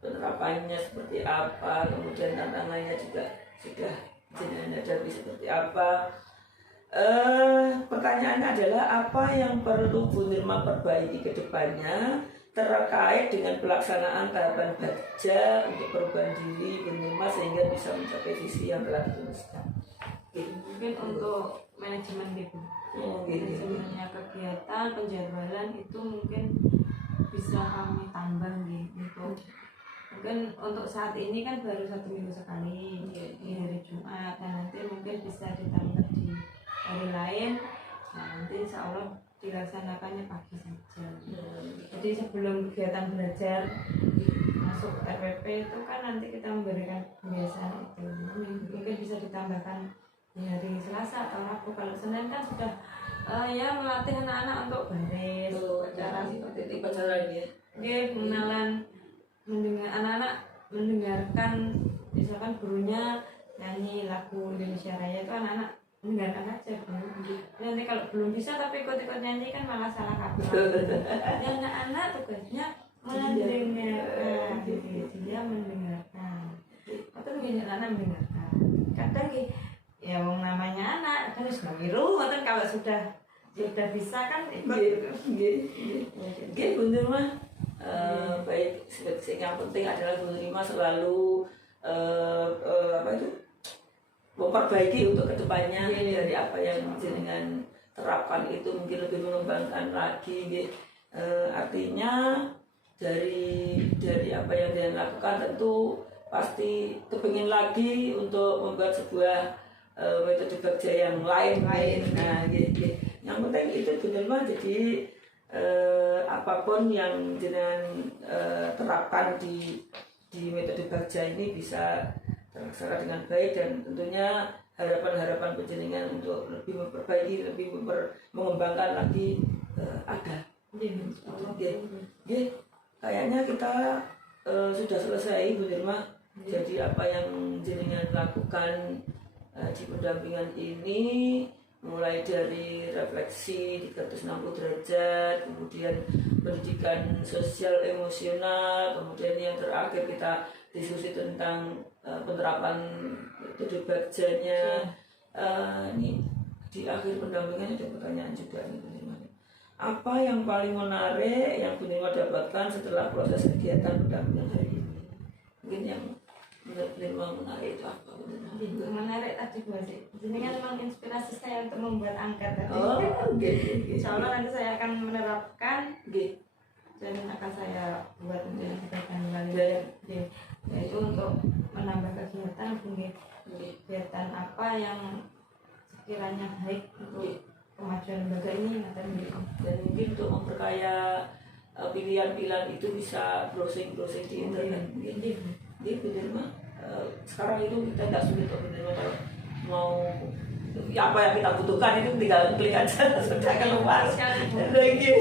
penerapannya seperti apa, kemudian tantangannya juga sudah jenengan hadapi seperti apa. Pertanyaannya adalah apa yang perlu Bu Nirma perbaiki ke depannya terkait dengan pelaksanaan tahapan baja untuk perubahan diri Bu Nirma sehingga bisa mencapai visi yang telah dituliskan. Mungkin untuk manajemen gitu. Manajemennya kegiatan penjadwalan itu mungkin bisa kami tambah gitu. Mungkin untuk saat ini kan baru 1 minggu sekali di hari Jumat, dan nanti mungkin bisa ditambah di hari lain. Nah, nanti insya Allah dilaksanakannya pagi saja. Jadi sebelum kegiatan belajar masuk RPP itu kan nanti kita memberikan kebiasaan itu. Mungkin bisa ditambahkan di hari Selasa atau Rabu. Kalau Senin kan sudah ya melatih anak-anak untuk baris, cara seperti itu. dulunya nyanyi lagu Indonesia Raya itu anak-anak mendengarkan aja Bu. Nanti kalau belum bisa tapi ikut-ikut nyanyi kan malah salah kaprah. Ya, anak-anak tugasnya mendengarkan, dia mendengarkan. Atau mungkin anak mendengarkan. Kadang ya wong namanya anak kan harus ngiru, atau kalau sudah bisa kan Nggih bener mah. Baik, yang penting adalah Bu Rima selalu apa itu memperbaiki untuk kedepannya dari apa yang jenengan terapkan itu mungkin lebih mengembangkan lagi nggih. Artinya dari apa yang dia lakukan tentu pasti kepingin lagi untuk membuat sebuah metode kerja yang lain. Nah gitu. Yang penting itu benar jadi apapun yang jenengan terapkan di metode kerja ini bisa terlaksana dengan baik, dan tentunya harapan-harapan penjenengan untuk lebih memperbaiki, lebih mengembangkan lagi ada. Kayaknya kita sudah selesai Bu Nirma. Jadi apa yang jenengan lakukan di pendampingan ini mulai dari refleksi 360 derajat, kemudian pendidikan sosial emosional, kemudian yang terakhir kita diskusi tentang penerapan metode Bagjanya. Ini di akhir pendampingan ada pertanyaan juga nih Bu Nirma. Apa yang paling menarik yang Bu Nirma dapatkan setelah proses kegiatan pendampingan hari ini? Mungkin yang menurut Nirma menarik itu apa? Menarik tadi Bu Ade. Jenengan menginspirasi saya untuk membuat angka tadi. Insya Allah nanti saya akan menerapkan dan akan saya buat menjadi kegiatan yaitu untuk menambah kegiatan kegiatan apa yang sekiranya baik untuk kemajuan lembaga ini dan mungkin untuk memperkaya pilihan-pilihan itu bisa browsing di internet. Jadi benar mah sekarang itu kita tidak sulit kok benar kalau mau apa yang kita butuhkan itu tinggal klik aja sudah keluar. Lagi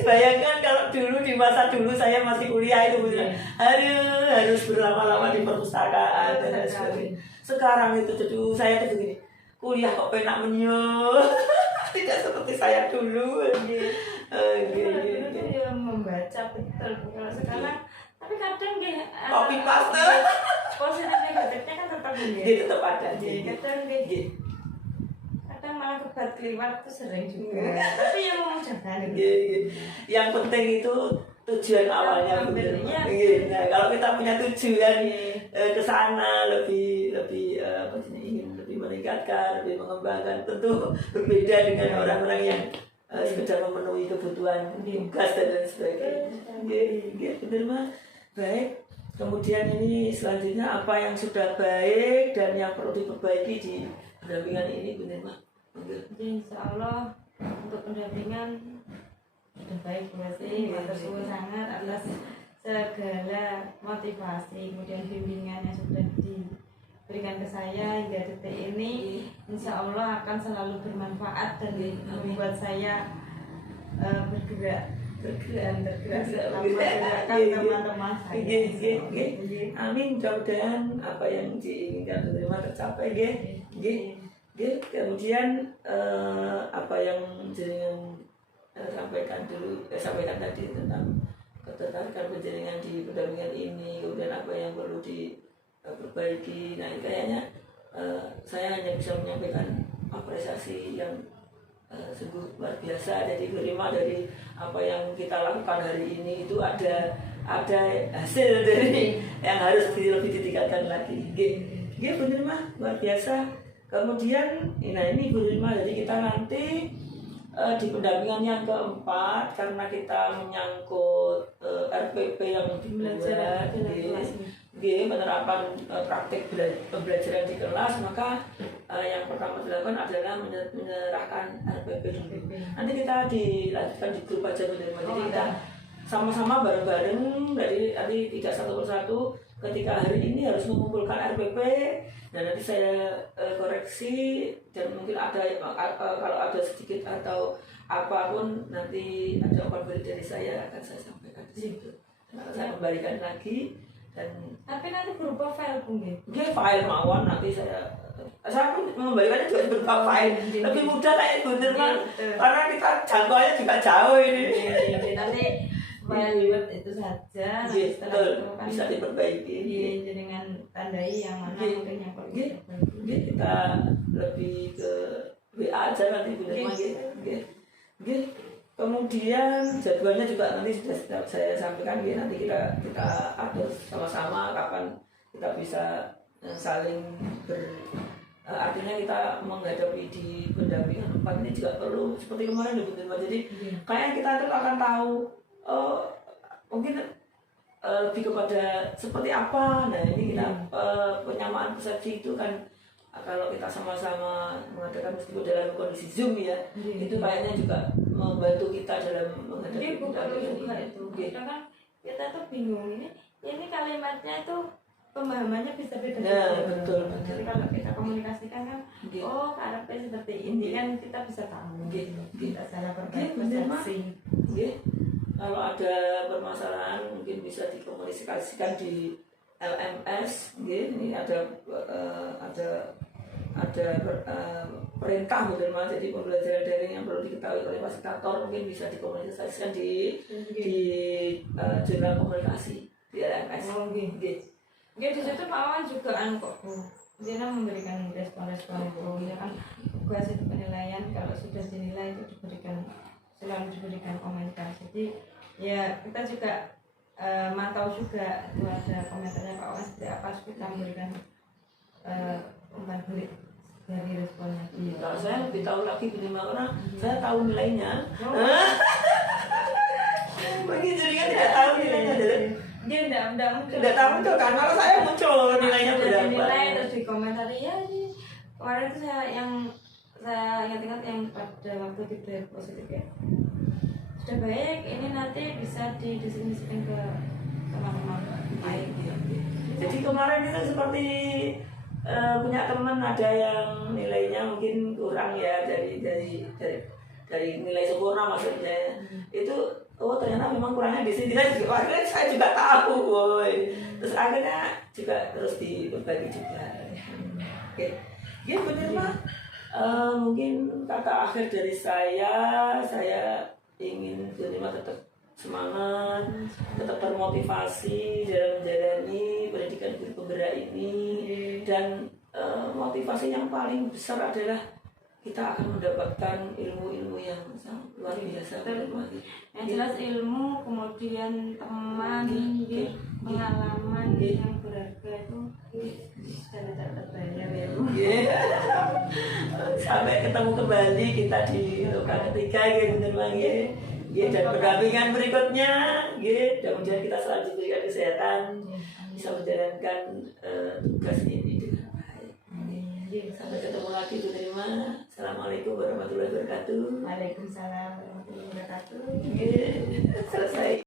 bayangkan kalau dulu di masa dulu saya masih kuliah itu benar harus berlama-lama di perpustakaan dan sebagainya. Sekarang itu saya tuh begini, kuliah kok penak menyuh. Tidak seperti saya dulu. Membaca betul kalau sekarang, tapi kadang copy paste positif negatifnya kan tetap tetap ada. Kadang malah kebat keliwat itu sering juga. Tapi yang memudahkan yang penting itu tujuan awalnya benar. Nah, kalau kita punya tujuan ke sana lebih ingin lebih meningkatkan, lebih mengembangkan, tentu berbeda dengan orang-orang yang sekedar memenuhi kebutuhan tugas dan lain sebagainya. Benar mah. Baik. Kemudian ini selanjutnya apa yang sudah baik dan yang perlu diperbaiki di pendampingan ini benar mah. Insya Allah untuk pendampingan sudah baik Bu Ade. Bersyukur sangat atas segala motivasi kemudian bimbingan yang sudah diberikan ke saya hingga detik ini. Insya Allah akan selalu bermanfaat dan membuat saya bergerak teman-teman saya. Amin. Mudah-mudahan apa yang diinginkan menerima tercapai. Kemudian apa yang jenengan sampaikan tadi tentang ketertarikan penjenengan di pendampingan ini, kemudian apa yang perlu diperbaiki. Nah, kayaknya saya hanya bisa menyampaikan apresiasi yang sungguh luar biasa. Jadi berima dari apa yang kita lakukan hari ini itu ada hasil dari yang harus lebih ditingkatkan lagi. Bener mah luar biasa. Kemudian ini Bu Rima, jadi kita nanti di pendampingan yang keempat karena kita menyangkut RPP yang dibuat penerapan praktik pembelajaran di kelas, maka yang pertama dilakukan adalah menyerahkan RPP dulu. Nanti kita dilanjutkan di grup aja benar. Jadi kita sama-sama bareng-bareng dari tadi tidak satu persatu. Ketika hari ini harus mengumpulkan RPP dan nanti saya koreksi dan mungkin ada kalau ada sedikit atau apapun nanti ada konflik dari saya akan saya sampaikan di situ. Saya kembalikan lagi. dan Tapi nanti berupa file pun gitu. dia file mawon nanti saya pun mengembalikannya juga berupa file lebih mudah lah ya bener kan karena kita jangkauannya juga jauh ini. Nanti file Word itu saja. Nanti setelah itu kan bisa diperbaiki. dengan tandai yang mana mungkin yang perlu diperbaiki. Kita lebih ke WA aja nanti bener mas. Kemudian jadwalnya juga nanti sudah saya sampaikan ya, nanti kita atur sama-sama kapan kita bisa saling artinya kita menghadapi di pendampingan 4 ini juga perlu seperti kemarin Mas. Jadi kayak kita tuh akan tahu mungkin lebih kepada seperti apa. Nah ini kita penyamaan persepsi itu kan kalau kita sama-sama mengadakan meskipun dalam kondisi Zoom ya, itu kayaknya juga membantu kita dalam menghadapi pendampingan juga itu. Karena kita tuh bingung ini kalimatnya itu pemahamannya bisa beda. Nah, betul. Jadi kalau kita komunikasikan kan, oh karena seperti ini kan kita bisa tahu. Kita salah persepsi. Kalau ada permasalahan mungkin bisa dikomunikasikan di LMS. Ini ada perintah gitu mas, jadi pembelajaran daring yang perlu diketahui oleh fasilitator mungkin bisa dikomunikasikan di jurnal komunikasi di LMS. Dia di situ Pak Wawan juga kok dia memberikan respon-respon itu, ya kan tugas itu penilaian, kalau sudah dinilai itu selalu diberikan komentar. Jadi ya kita juga mantau juga itu ada komentarnya Pak Wawan seperti apa, kita memberikan umpan balik dari responnya. Kalau saya lebih tahu lagi minimal karena saya tahu nilainya. Mungkin jadi kan tidak tahu nilainya. Dia tidak muncul. Tidak tahu muncul kan, kalau saya muncul nilainya berapa. Nilai terus dikomentari ya ini. Kemarin itu saya ingat yang pada waktu di positif ya. Sudah baik, ini nanti bisa didistribusikan ke teman-teman lain. Jadi kemarin itu seperti punya teman ada yang nilainya mungkin kurang ya dari nilai sempurna maksudnya itu ternyata memang kurangnya di sini. Saya juga tahu boy. Terus akhirnya juga terus diperbaiki juga. Oke, benar Pak. Mungkin kata akhir dari saya ingin menerima tetap semangat, tetap termotivasi dalam menjalani pendidikan guru penggerak ini, dan motivasi yang paling besar adalah kita akan mendapatkan ilmu-ilmu yang sangat luar biasa. Yang jelas ilmu, kemudian teman, pengalaman yang berharga itu tidak terbayar ya. Sampai ketemu kembali kita di lokal ketiga gitu teman-teman dan pendampingan berikutnya mudah-mudahan kita selalu diberikan kesehatan, bisa menjalankan tugas ini dengan baik. Sampai ketemu lagi Bu Terima. Assalamualaikum warahmatullahi wabarakatuh. Waalaikumsalam warahmatullahi wabarakatuh.